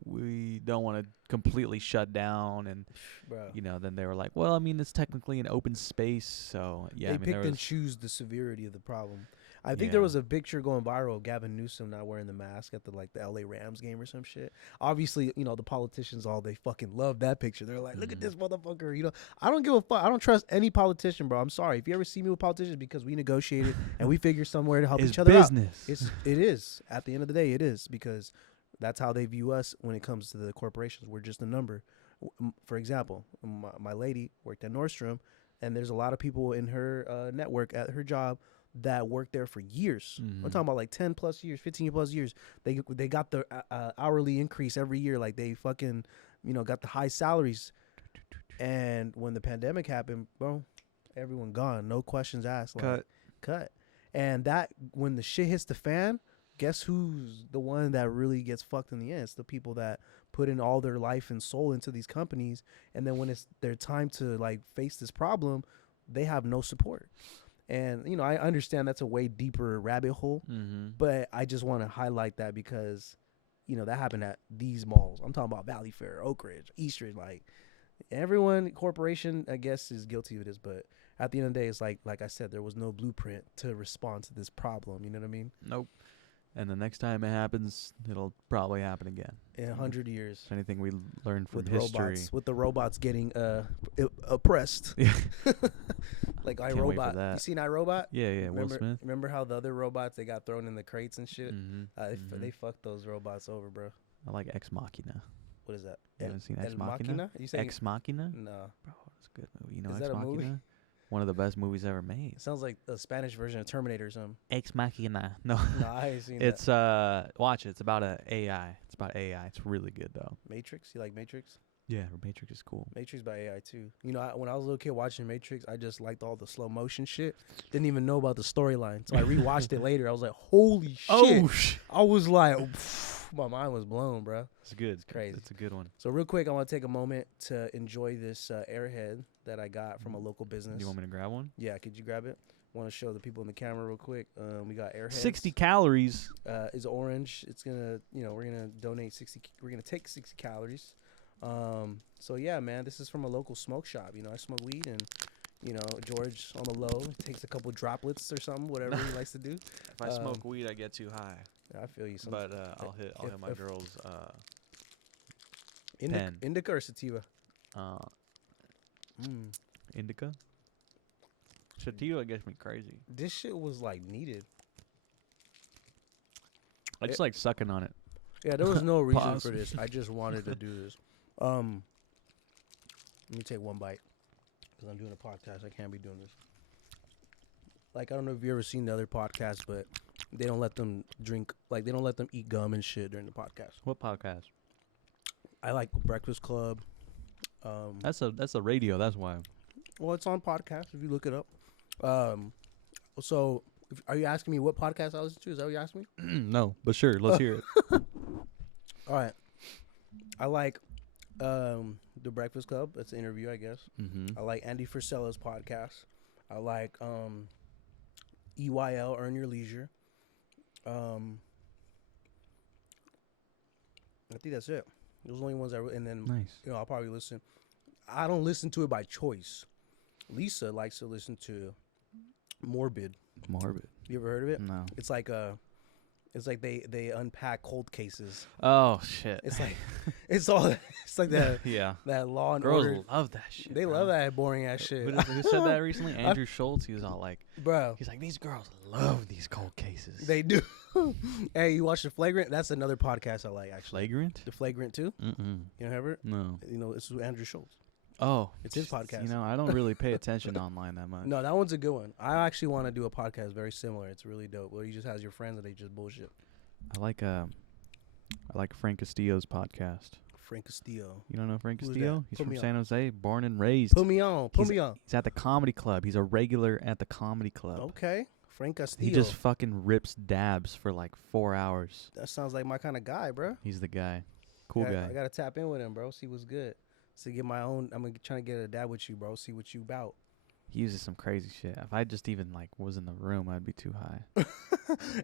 we don't want to completely shut down, and Bro. then they were like, well, I mean it's technically an open space, so yeah. They I mean, picked and choose the severity of the problem. I think Yeah. there was a picture going viral of Gavin Newsom not wearing the mask at the LA Rams game or some shit. Obviously, the politicians they fucking love that picture. They're like, look at this motherfucker. I don't give a fuck. I don't trust any politician, bro. I'm sorry. If you ever see me with politicians, because we negotiated and we figure somewhere to help It's each other business. out. It is. At the end of the day, it is, because that's how they view us when it comes to the corporations. We're just a number. For example, my lady worked at Nordstrom, and there's a lot of people in her network at her job that worked there for years. I'm talking about like 10 plus years, 15 plus years. They got the hourly increase every year. Like they fucking, got the high salaries. And when the pandemic happened, bro, everyone gone. No questions asked. Like, cut. And that, when the shit hits the fan, guess who's the one that really gets fucked in the end? It's the people that put in all their life and soul into these companies. And then when it's their time to like face this problem, they have no support. And, I understand that's a way deeper rabbit hole, but I just want to highlight that because, that happened at these malls. I'm talking about Valley Fair, Oak Ridge, Eastridge. Like, everyone, corporation, I guess, is guilty of this. But at the end of the day, it's like I said, there was no blueprint to respond to this problem. You know what I mean? Nope. And the next time it happens, it'll probably happen again. In 100 years. If anything we learned from with history. With the robots getting oppressed. Yeah. Like Can't wait for iRobot. that. You seen iRobot? Yeah, Will Smith. Remember how the other robots, they got thrown in the crates and shit? They fucked those robots over, bro. I like Ex Machina. What is that? You haven't seen Ex El Machina? You saying Ex Machina? No. Bro, it's a good movie. You know Is Ex that a Machina? movie? One of the best movies ever made. It sounds like a Spanish version of Terminator or something. Ex Machina. No. No, I ain't seen It's that. watch it. It's about AI. It's about AI. It's really good though. Matrix? You like Matrix? Yeah, Matrix is cool. Matrix by AI too. When I was a little kid watching Matrix, I just liked all the slow motion shit. Didn't even know about the storyline. So I rewatched it later. I was like, holy shit. I was like, my mind was blown, bro. It's good. It's crazy. It's a good one. So real quick, I want to take a moment to enjoy this Airhead that I got from a local business. You want me to grab one? Yeah, could you grab it? Want to show the people in the camera real quick. We got Airheads. 60 calories. Is orange. It's gonna, we're gonna donate 60. We're gonna take 60 calories. So yeah, man, this is from a local smoke shop. I smoke weed, and George on the low takes a couple droplets or something, whatever he likes to do. If I smoke weed, I get too high. I feel you. But I'll hit my girl's indica or sativa. Indica. Sativa gets me crazy. This shit was like needed. I just like sucking on it. Yeah, there was no reason for this. I just wanted to do this. Let me take one bite because I'm doing a podcast. I can't be doing this. Like, I don't know if you ever seen the other podcasts, but they don't let them drink. Like, they don't let them eat gum and shit during the podcast. What podcast? I like Breakfast Club. That's a radio. That's why. Well, it's on podcast if you look it up. So, are you asking me what podcast I listen to? Is that what you're asking me? No, but sure. Let's hear it. All right. I like The Breakfast Club. That's an interview, I guess. I like Andy Frisella's podcast. I like EYL, Earn Your Leisure. I think that's it. Those are the only ones and then Nice. I'll probably listen. I don't listen to it by choice. Lisa likes to listen to Morbid. Morbid. You ever heard of it? No. It's like they unpack cold cases. Oh shit. It's like it's like that. Yeah. That Law and Girls Order. love that shit. They love that boring ass shit. Who said that recently? Andrew Schultz. He was all like, Bro. he's like, these girls love these cold cases. They do. Hey, you watch The Flagrant? That's another podcast I like, actually. Flagrant? The Flagrant too? Mm-mm. You don't have it? No. It's with Andrew Schultz. Oh. It's his podcast. I don't really pay attention online that much. No, that one's a good one. I actually want to do a podcast very similar. It's really dope. Where he just has your friends and they just bullshit. I like Frank Castillo's podcast. Frank Castillo. You don't know Frank Who's Castillo? that? He's Put from me San on. Jose, born and raised. Put me on. He's at the comedy club. He's a regular at the comedy club. Okay. Frank Castillo. He just fucking rips dabs for like 4 hours. That sounds like my kind of guy, bro. He's the guy. Cool guy. I got to tap in with him, bro. See what's good. So get my own. I'm trying to get a dab with you, bro. See what you about. He uses some crazy shit. If I just even like was in the room, I'd be too high.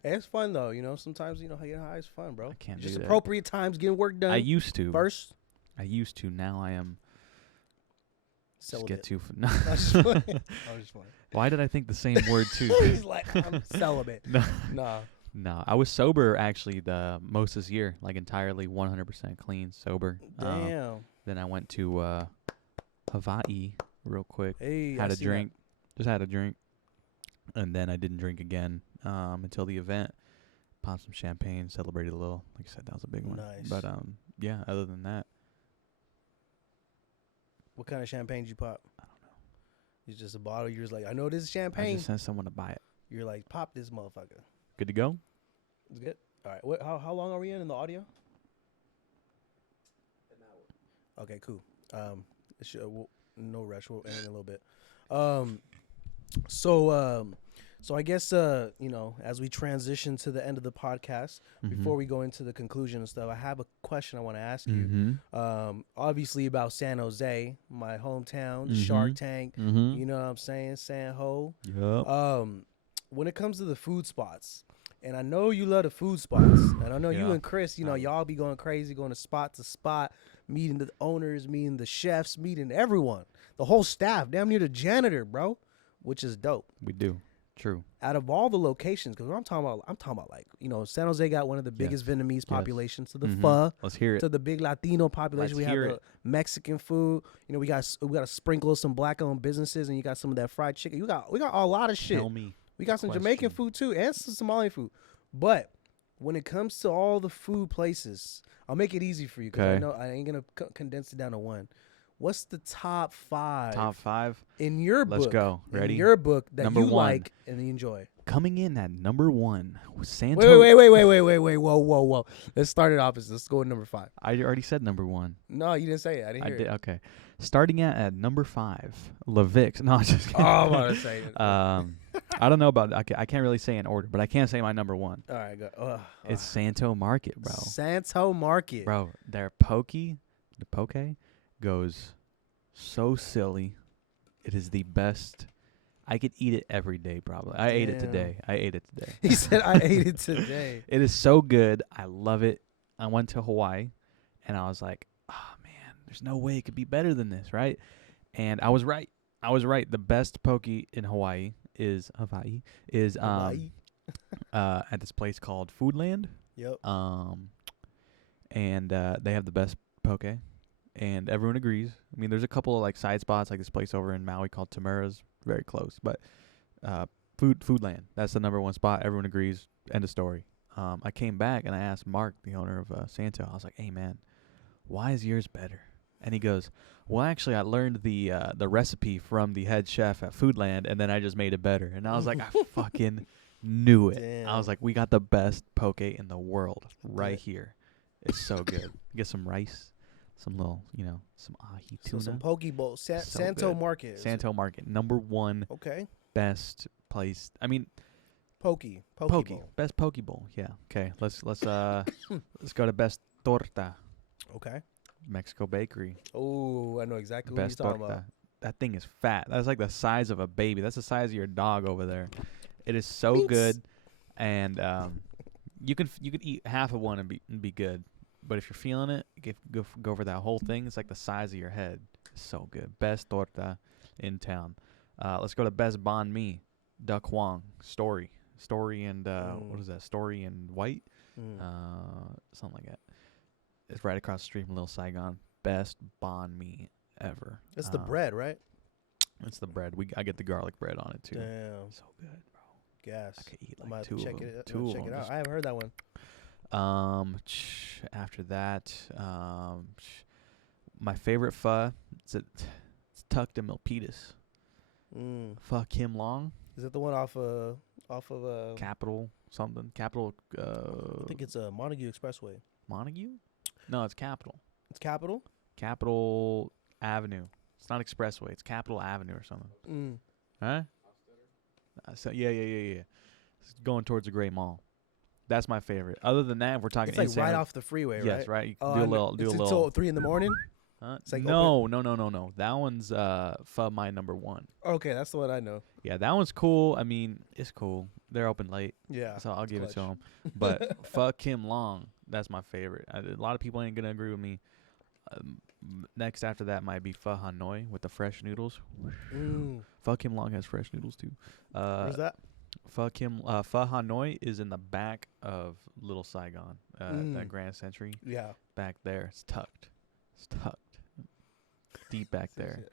It's fun though, you know. Sometimes getting high is fun, bro. I can't Just do that. appropriate times getting work done. I used to. First, I used to. Now I am. Just get celibate. too. No. I'm just playing. I'm just playing. Why did I think the same word too? He's like, I'm celibate. No. Nah. No, I was sober actually the most this year, like entirely 100% clean, sober. Damn. Then I went to Hawaii real quick. Hey, Had a drink. Just had a drink. And then I didn't drink again until the event. Popped some champagne, celebrated a little. Like I said, that was a big one. Nice. But yeah, other than that, What kind of champagne did you pop? I don't know. It's just a bottle. You're just like, I know this is I champagne. just sent someone to buy it. You're like, pop this motherfucker. Good to go? It's good. All right. How long are we in the audio? An hour. Okay, cool. No rush. We'll end in a little bit. So I guess as we transition to the end of the podcast, before we go into the conclusion and stuff, I have a question I want to ask you. Obviously about San Jose, my hometown, Shark Tank. You know what I'm saying, San Ho. Yep. When it comes to the food spots, and I know you love the food spots, and I know you Yeah. and Chris, y'all be going crazy, going to spot, meeting the owners, meeting the chefs, meeting everyone, the whole staff, damn near the janitor, bro, which is dope. We do. True. Out of all the locations, because I'm talking about like, San Jose got one of the biggest Vietnamese populations to the pho, Let's hear it. to the big Latino population. Let's we hear have the Mexican food. We got a sprinkle of some black-owned businesses, and you got some of that fried chicken. We got a lot of shit. Tell me. We got some Jamaican food too, and some Somali food. But when it comes to all the food places, I'll make it easy for you because I know I ain't gonna condense it down to one. What's the top 5? Top 5 in your book? Let's go. Ready? In your book that Number you 1. like and you enjoy. Coming in at number 1 was Santo. Wait. Whoa. Let's start it opposite. Let's go with number 5. I already said number 1. No, you didn't say it. I didn't hear it. Okay. Starting at number 5, Lavix. No, I'm just kidding. Oh, I'm about to say it. I don't know about. I can't really say in order, but I can say my number 1. All right, go. It's Santo Market, bro. Santo Market, Bro, their poke goes so silly. It is the best. I could eat it every day, probably. I ate it today. He said, I ate it today. It is so good. I love it. I went to Hawaii, and I was like, oh, man, there's no way it could be better than this, right? And I was right. The best poke in Hawaii is at this place called Foodland. Yep. And they have the best poke, and everyone agrees. I mean, there's a couple of like side spots, like this place over in Maui called Tamura's, very close. But Foodland, that's the number 1 spot. Everyone agrees. End of story. I came back and I asked Mark, the owner of Santo. I was like, "Hey man, why is yours better?" And he goes, "Well, actually, I learned the recipe from the head chef at Foodland, and then I just made it better." And I was like, I fucking knew it. Damn. I was like, we got the best poke in the world right here. It's so good. Get some rice, some little, some ahi tuna. So some poke bowls. Santo good. Market. Santo Market, number 1 Okay. best place. I mean, Poke poke, bowl. best poke bowl. Yeah. Okay. Let's go to best torta. Okay. Mexico Bakery. Oh, I know exactly Best what you're talking torta. about. That thing is fat. That's like the size of a baby. That's the size of your dog over there. It is so Thanks. good, and you could eat half of one and be good. But if you're feeling it, go for that whole thing. It's like the size of your head. It's so good. Best torta in town. Let's go to best banh mi. Duck Huang. Story and what is that? Story and White. Something like that. It's right across the street from Little Saigon. Best banh mi ever. It's the bread, right? It's the bread. I get the garlic bread on it too. Damn. So good, bro. Gas. I could eat I'm like about to 2 of them. check it out. I haven't heard that one. After that, my favorite pho. It's tucked in Milpitas. Pho Kim Long. Is it the one off of Capital something? Capital. I think it's Montague Expressway. Montague? No, it's Capital. It's Capital. Capital Avenue. It's not Expressway. It's Capital Avenue or something. Huh? So yeah. It's going towards the Great Mall. That's my favorite. Other than that, we're talking. It's like right off the freeway, right? Yes, right. You can do a little. Until 3 in the morning. It's like no. That one's Pho My number 1. Okay, that's the one I know. Yeah, that one's cool. I mean, it's cool. They're open late. Yeah, so I'll give clutch. it to them. But Pho Kim Long, that's my favorite. A lot of people ain't gonna agree with me. Next after that might be Pho Hanoi with the fresh noodles. Pho Kim Long has fresh noodles too. Where's that? Pho Hanoi is in the back of Little Saigon, that Grand Century. Yeah, Back there. It's tucked. Deep back there.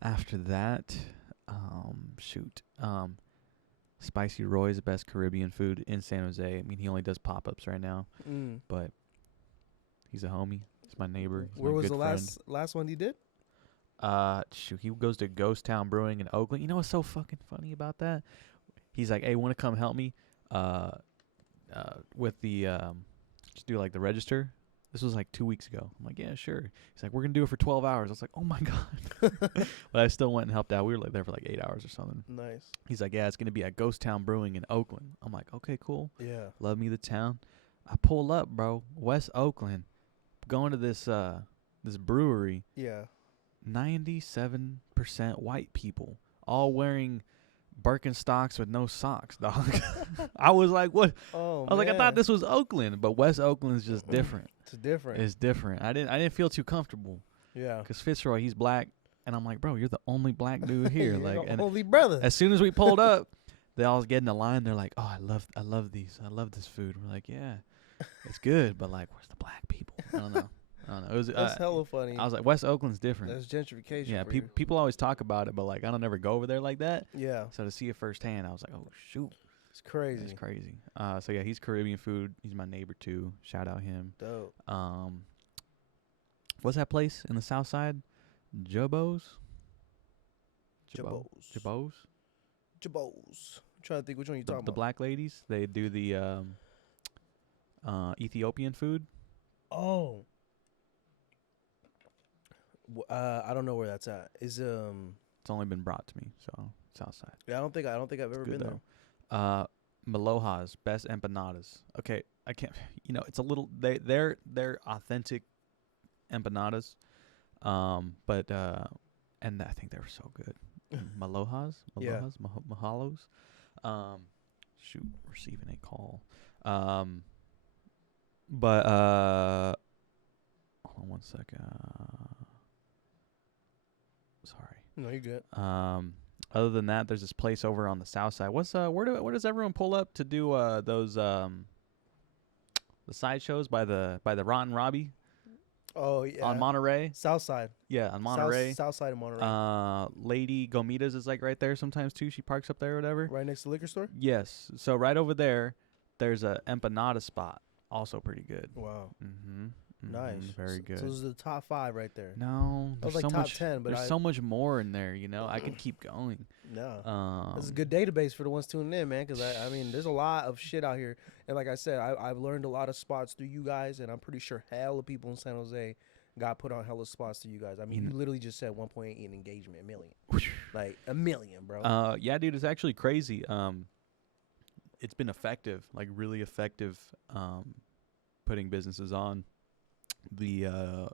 After that, Spicy Roy's the best Caribbean food in San Jose. I mean, he only does pop-ups right now, but he's a homie. He's my neighbor. He's Where my was good the friend. last one you did? He goes to Ghost Town Brewing in Oakland. You know what's so fucking funny about that? He's like, hey, want to come help me with the just do like the register? This was like 2 weeks ago. I'm like, yeah, sure. He's like, we're going to do it for 12 hours. I was like, oh my God. But I still went and helped out. We were like there for like 8 hours or something. Nice. He's like, yeah, it's going to be at Ghost Town Brewing in Oakland. I'm like, okay, cool. Yeah. Love me the town. I pull up, bro. West Oakland. Going to this this brewery. Yeah. 97% white people. All wearing Birkenstocks with no socks, dog. I was like, what? Oh, I was like, I thought this was Oakland, but West Oakland is just different. It's different. It's different. I didn't feel too comfortable. Yeah. Because Fitzroy, he's black, and I'm like, bro, you're the only black dude here. You're Like, the and only brother. as soon as we pulled up, they all get in the line. They're like, oh, I love these. I love this food. We're like, yeah, it's good, but like, where's the black people? I don't know. It was That's hella funny. I was like, West Oakland's different. That's gentrification. Yeah, for you. people always talk about it, but like, I don't ever go over there like that. Yeah. So to see it firsthand, I was like, oh shoot, It's crazy. it's crazy. So yeah, he's Caribbean food. He's my neighbor too. Shout out him. Dope. What's that place in the South Side? Jabos. Jabos. I'm trying to think which one you're talking The about. black ladies. They do the Ethiopian food. Oh. I don't know where that's at. It's only been brought to me, so South Side. Yeah, I don't think I've ever been Good there. Maloja's best empanadas. Okay, I can't. You know, it's a little. They're authentic empanadas. But and I think they were so good. Maloja's. Yeah. Mahalos. Receiving a call. But hold on one second. Sorry. No, you're good. Other than that, there's this place over on the south side. Where does everyone pull up to do those the sideshows by the Rotten Robbie? Oh yeah. On Monterey. South Side. Yeah, on Monterey. South Side of Monterey. Lady Gomitas is like right there sometimes too. She parks up there or whatever. Right next to the liquor store. Yes. So right over there, there's a empanada spot. Also pretty good. Wow. Nice. Very good. So this is the top 5 right there. No, That was there's like so top much. 10, but There's so much more in there. You know, I could keep going. No. This is a good database for the ones tuning in, man. Because I mean, there's a lot of shit out here, and like I said, I've learned a lot of spots through you guys, and I'm pretty sure hella people in San Jose got put on hella spots through you guys. I mean, you literally just said 1.8 in engagement, million, like a million, bro. Yeah, dude, it's actually crazy. It's been effective, like really effective. Putting businesses on. The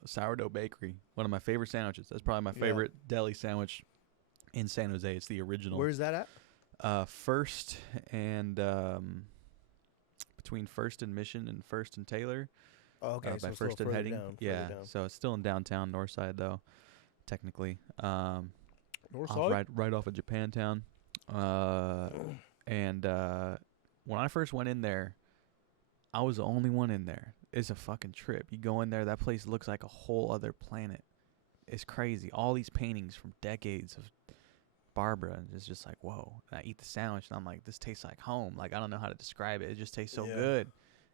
sourdough bakery, one of my favorite sandwiches. That's probably my favorite deli sandwich in San Jose. It's the original. Where's that at? First and between First and Mission and First and Taylor. Oh, okay, by so First and Heading. down. So it's still in downtown North Side though, technically. North Side? Right off of Japantown. And when I first went in there, I was the only one in there. It's a fucking trip. You go in there, that place looks like a whole other planet. It's crazy. All these paintings from decades of Barbara, and it's just like, whoa. And I eat the sandwich, and I'm like, this tastes like home. Like, I don't know how to describe it. It just tastes so good.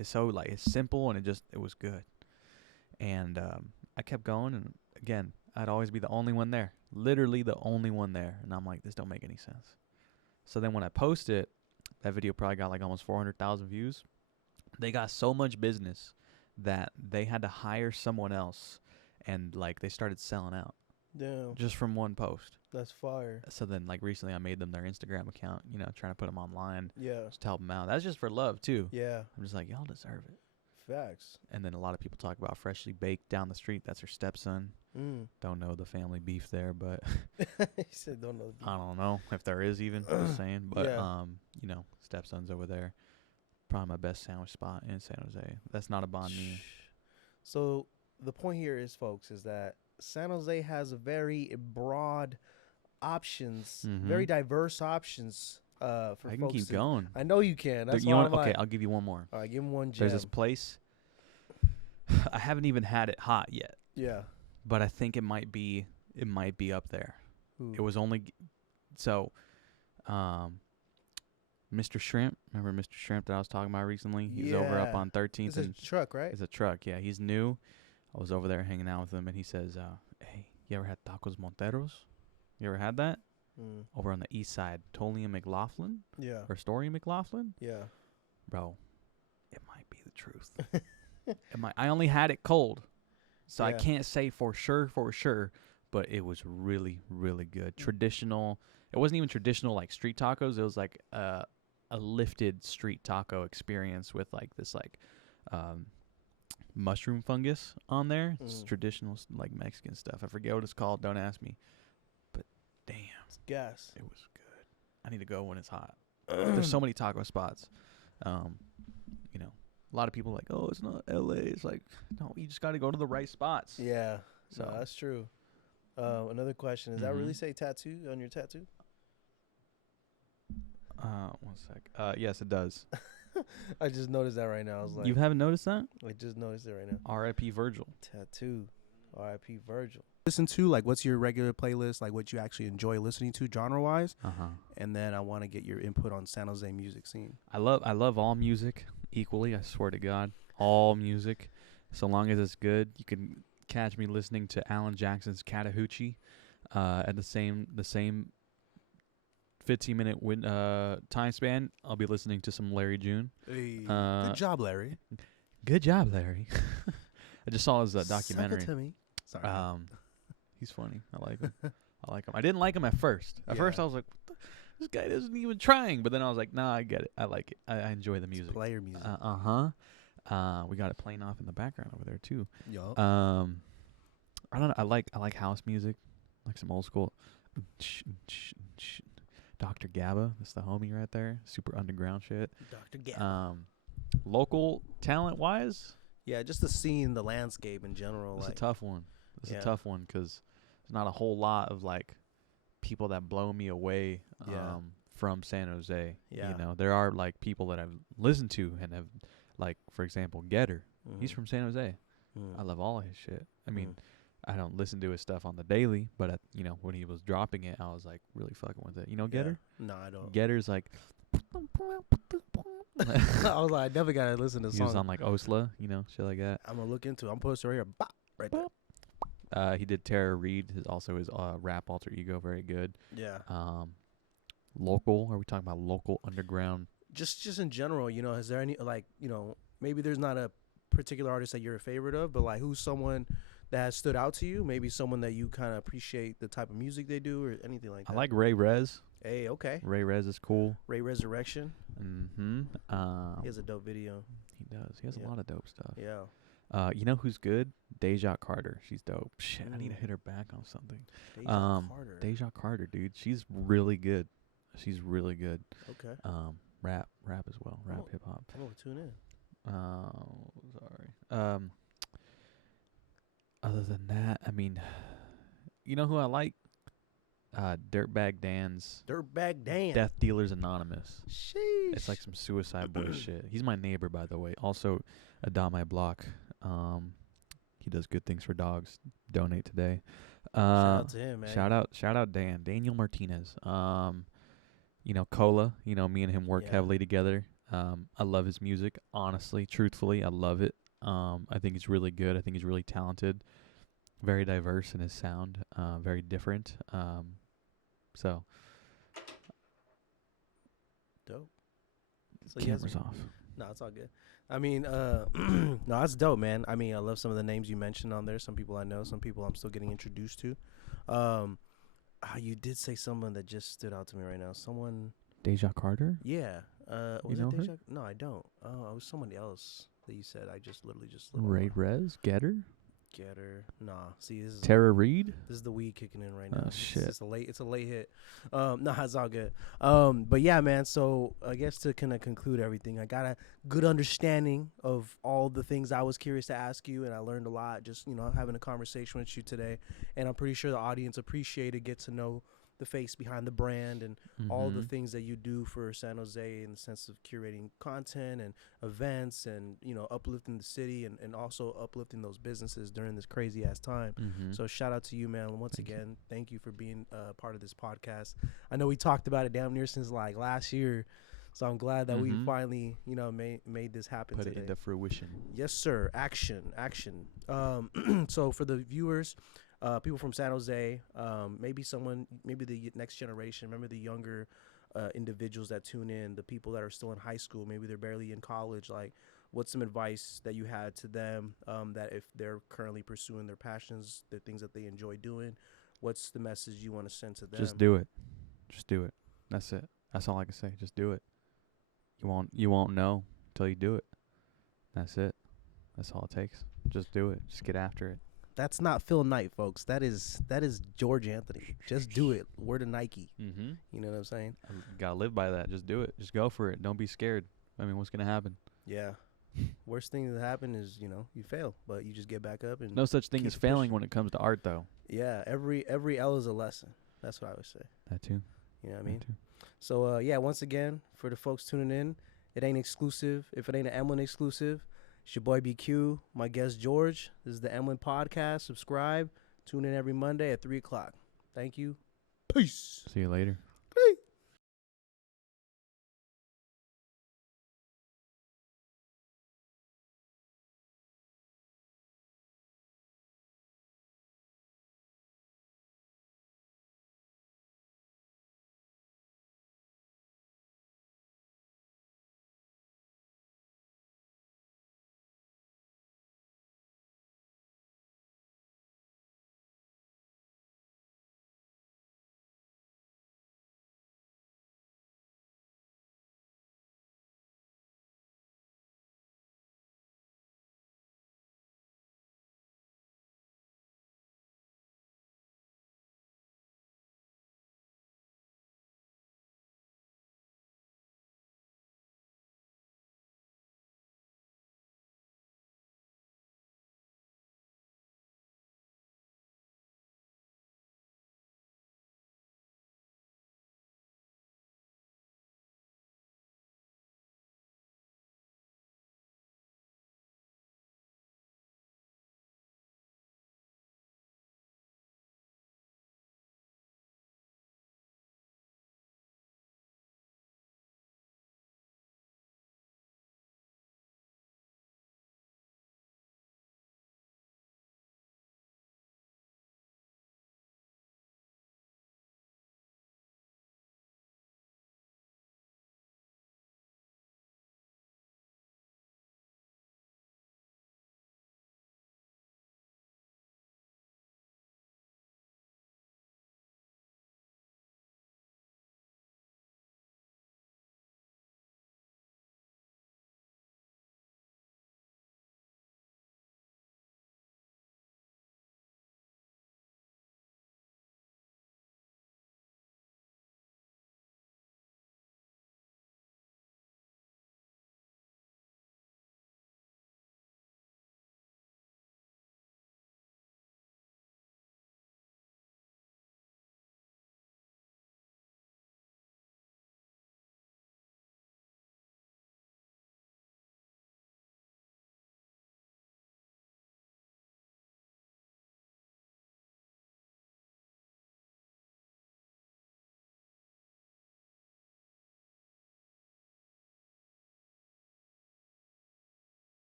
It's so, like, it's simple, and it was good. And I kept going, and again, I'd always be the only one there. Literally the only one there. And I'm like, this don't make any sense. So then when I post it, that video probably got like almost 400,000 views. They got so much business that they had to hire someone else, and like they started selling out. Damn. Just from one post. That's fire. So then like recently I made them their Instagram account, you know, trying to put them online. Yeah. Just to help them out. That's just for love too. Yeah. I'm just like, y'all deserve it. Facts. And then a lot of people talk about Freshly Baked down the street. That's her stepson. Don't know the family beef there, but He said don't know. I don't know if there is even. Just saying, but you know, stepson's over there. Probably my best sandwich spot in San Jose. That's not a banh mi. So the point here is, folks, is that San Jose has a very broad options, very diverse options. For I can folks keep going. I know you can. That's you know why what? I'm Okay, like, I'll give you one more. all right, give him one gem. There's this place. I haven't even had it hot yet. Yeah. But I think it might be up there. Ooh. It was only so Mr. Shrimp, remember Mr. Shrimp that I was talking about recently? He's over up on 13th. It's a truck, right? It's a truck, yeah. He's new. I was over there hanging out with him, and he says, hey, you ever had tacos Monteros? You ever had that? Over on the east side, Tolly and McLaughlin? Yeah. Or Story McLaughlin? Yeah. Bro, it might be the truth. I only had it cold, so I can't say for sure, but it was really, really good. Traditional. It wasn't even traditional like street tacos. It was like a lifted street taco experience with like this like mushroom fungus on there. It's traditional like Mexican stuff. I forget what it's called. Don't ask me. But damn, it's gas. It was good. I need to go when it's hot. There's so many taco spots. You know, a lot of people are like, oh, it's not LA. It's like, no, you just got to go to the right spots. Yeah. So no, that's true. Another question. Does that really say tattoo on your tattoo? One sec. Yes, it does. I just noticed that right now. I was like, you haven't noticed that? I just noticed it right now. R.I.P. Virgil. Tattoo. R.I.P. Virgil. Listen to, like, what's your regular playlist, like what you actually enjoy listening to genre-wise? And then I want to get your input on San Jose music scene. I love all music equally, I swear to God. All music. So long as it's good. You can catch me listening to Alan Jackson's Chattahoochee at the same 15-minute time span. I'll be listening to some Larry June. Hey, good job, Larry. Good job, Larry. I just saw his documentary. Suck it to me. Sorry. He's funny. I like him. I didn't like him at first. At first I was like, this guy isn't even trying. But then I was like, nah, I get it. I like it. I enjoy the music. It's player music. We got it playing off in the background over there too. Yo. I don't know. I like house music, like some old school. Dr. Gabba, that's the homie right there. Super underground shit. Dr. Gabba. Local talent wise. Yeah, just the scene, the landscape in general. It's a tough one. It's a tough one because there's not a whole lot of like people that blow me away from San Jose. Yeah. You know, there are like people that I've listened to and have, like, for example, Getter. He's from San Jose. I love all of his shit. I mean, I don't listen to his stuff on the daily, but you know, when he was dropping it, I was like really fucking with it. You know Getter? No, I don't. Getter's like I was like, I never gotta listen to he songs. was on like Osla, you know, shit like that. I'm gonna look into it. I'm posted right here. Bop, right there. He did Tara Reid, his rap alter ego, very good. Yeah. Local, are we talking about local underground? Just in general, you know, is there any, like, you know, maybe there's not a particular artist that you're a favorite of, but like who's someone that has stood out to you? Maybe someone that you kind of appreciate the type of music they do or anything like that. I like Ray Rez. Hey, okay. Ray Rez is cool. Ray Resurrection. He has a dope video. He does. He has a lot of dope stuff. Yeah. You know who's good? Deja Carter. She's dope. Shit, I need to hit her back on something. Deja Carter, dude. She's really good. She's really good. Okay. Rap as well. Rap, hip hop. I'm gonna tune in. Sorry. Other than that, I mean, you know who I like? Dirtbag Dan's. Dirtbag Dan. Death Dealers Anonymous. Sheesh. It's like some Suicide Boy shit. He's my neighbor, by the way. Also, Adopt My Block. He does good things for dogs. Donate today. Shout out to him, man. Shout out Dan. Daniel Martinez. You know, Cola. You know, me and him work heavily together. I love his music. Honestly, truthfully, I love it. I think he's really good. I think he's really talented. Very diverse in his sound. Very different. So. Dope. So Camera's off. No, it's all good. I mean, no, that's dope, man. I mean, I love some of the names you mentioned on there. Some people I know, some people I'm still getting introduced to. You did say someone that just stood out to me right now. Someone. Deja Carter? Yeah. Was You know it her? Deja? No, I don't. Oh, it was somebody else that you said. I just literally just Ray Rez, Getter, get her. Nah, see, Tara Reid. this is the weed kicking in right now. Oh shit. It's a late hit. No, it's all good. But yeah, man. So I guess to kind of conclude everything, I got a good understanding of all the things I was curious to ask you, and I learned a lot just having a conversation with you today. And I'm pretty sure the audience appreciated get to know the face behind the brand and all the things that you do for San Jose in the sense of curating content and events and uplifting the city and also uplifting those businesses during this crazy ass time. So shout out to you, man. Once again, thank you for being part of this podcast. I know we talked about it damn near since like last year, so I'm glad that we finally made this happen Put today. it into fruition. Yes, sir. Action. So for the viewers, people from San Jose, maybe the next generation, remember the younger individuals that tune in, the people that are still in high school, maybe they're barely in college, like what's some advice that you had to them that if they're currently pursuing their passions, the things that they enjoy doing, what's the message you want to send to them? Just do it. Just do it. That's it. That's all I can say. Just do it. You won't know until you do it. That's it. That's all it takes. Just do it. Just get after it. That's not Phil Knight, folks. That is George Anthony. Just do it. Word of Nike. You know what I'm saying? Gotta live by that. Just do it. Just go for it. Don't be scared. I mean, what's gonna happen? Yeah. Worst thing that happen is you fail, but you just get back up and No such thing keep as failing pushing. when it comes to art, though. Yeah. Every L is a lesson. That's what I would say. That too. You know what I mean? So yeah, once again, for the folks tuning in, it ain't exclusive. If it ain't an EMLN exclusive, it's your boy BQ, my guest George. This is the EMLN podcast. Subscribe. Tune in every Monday at 3:00. Thank you. Peace. See you later.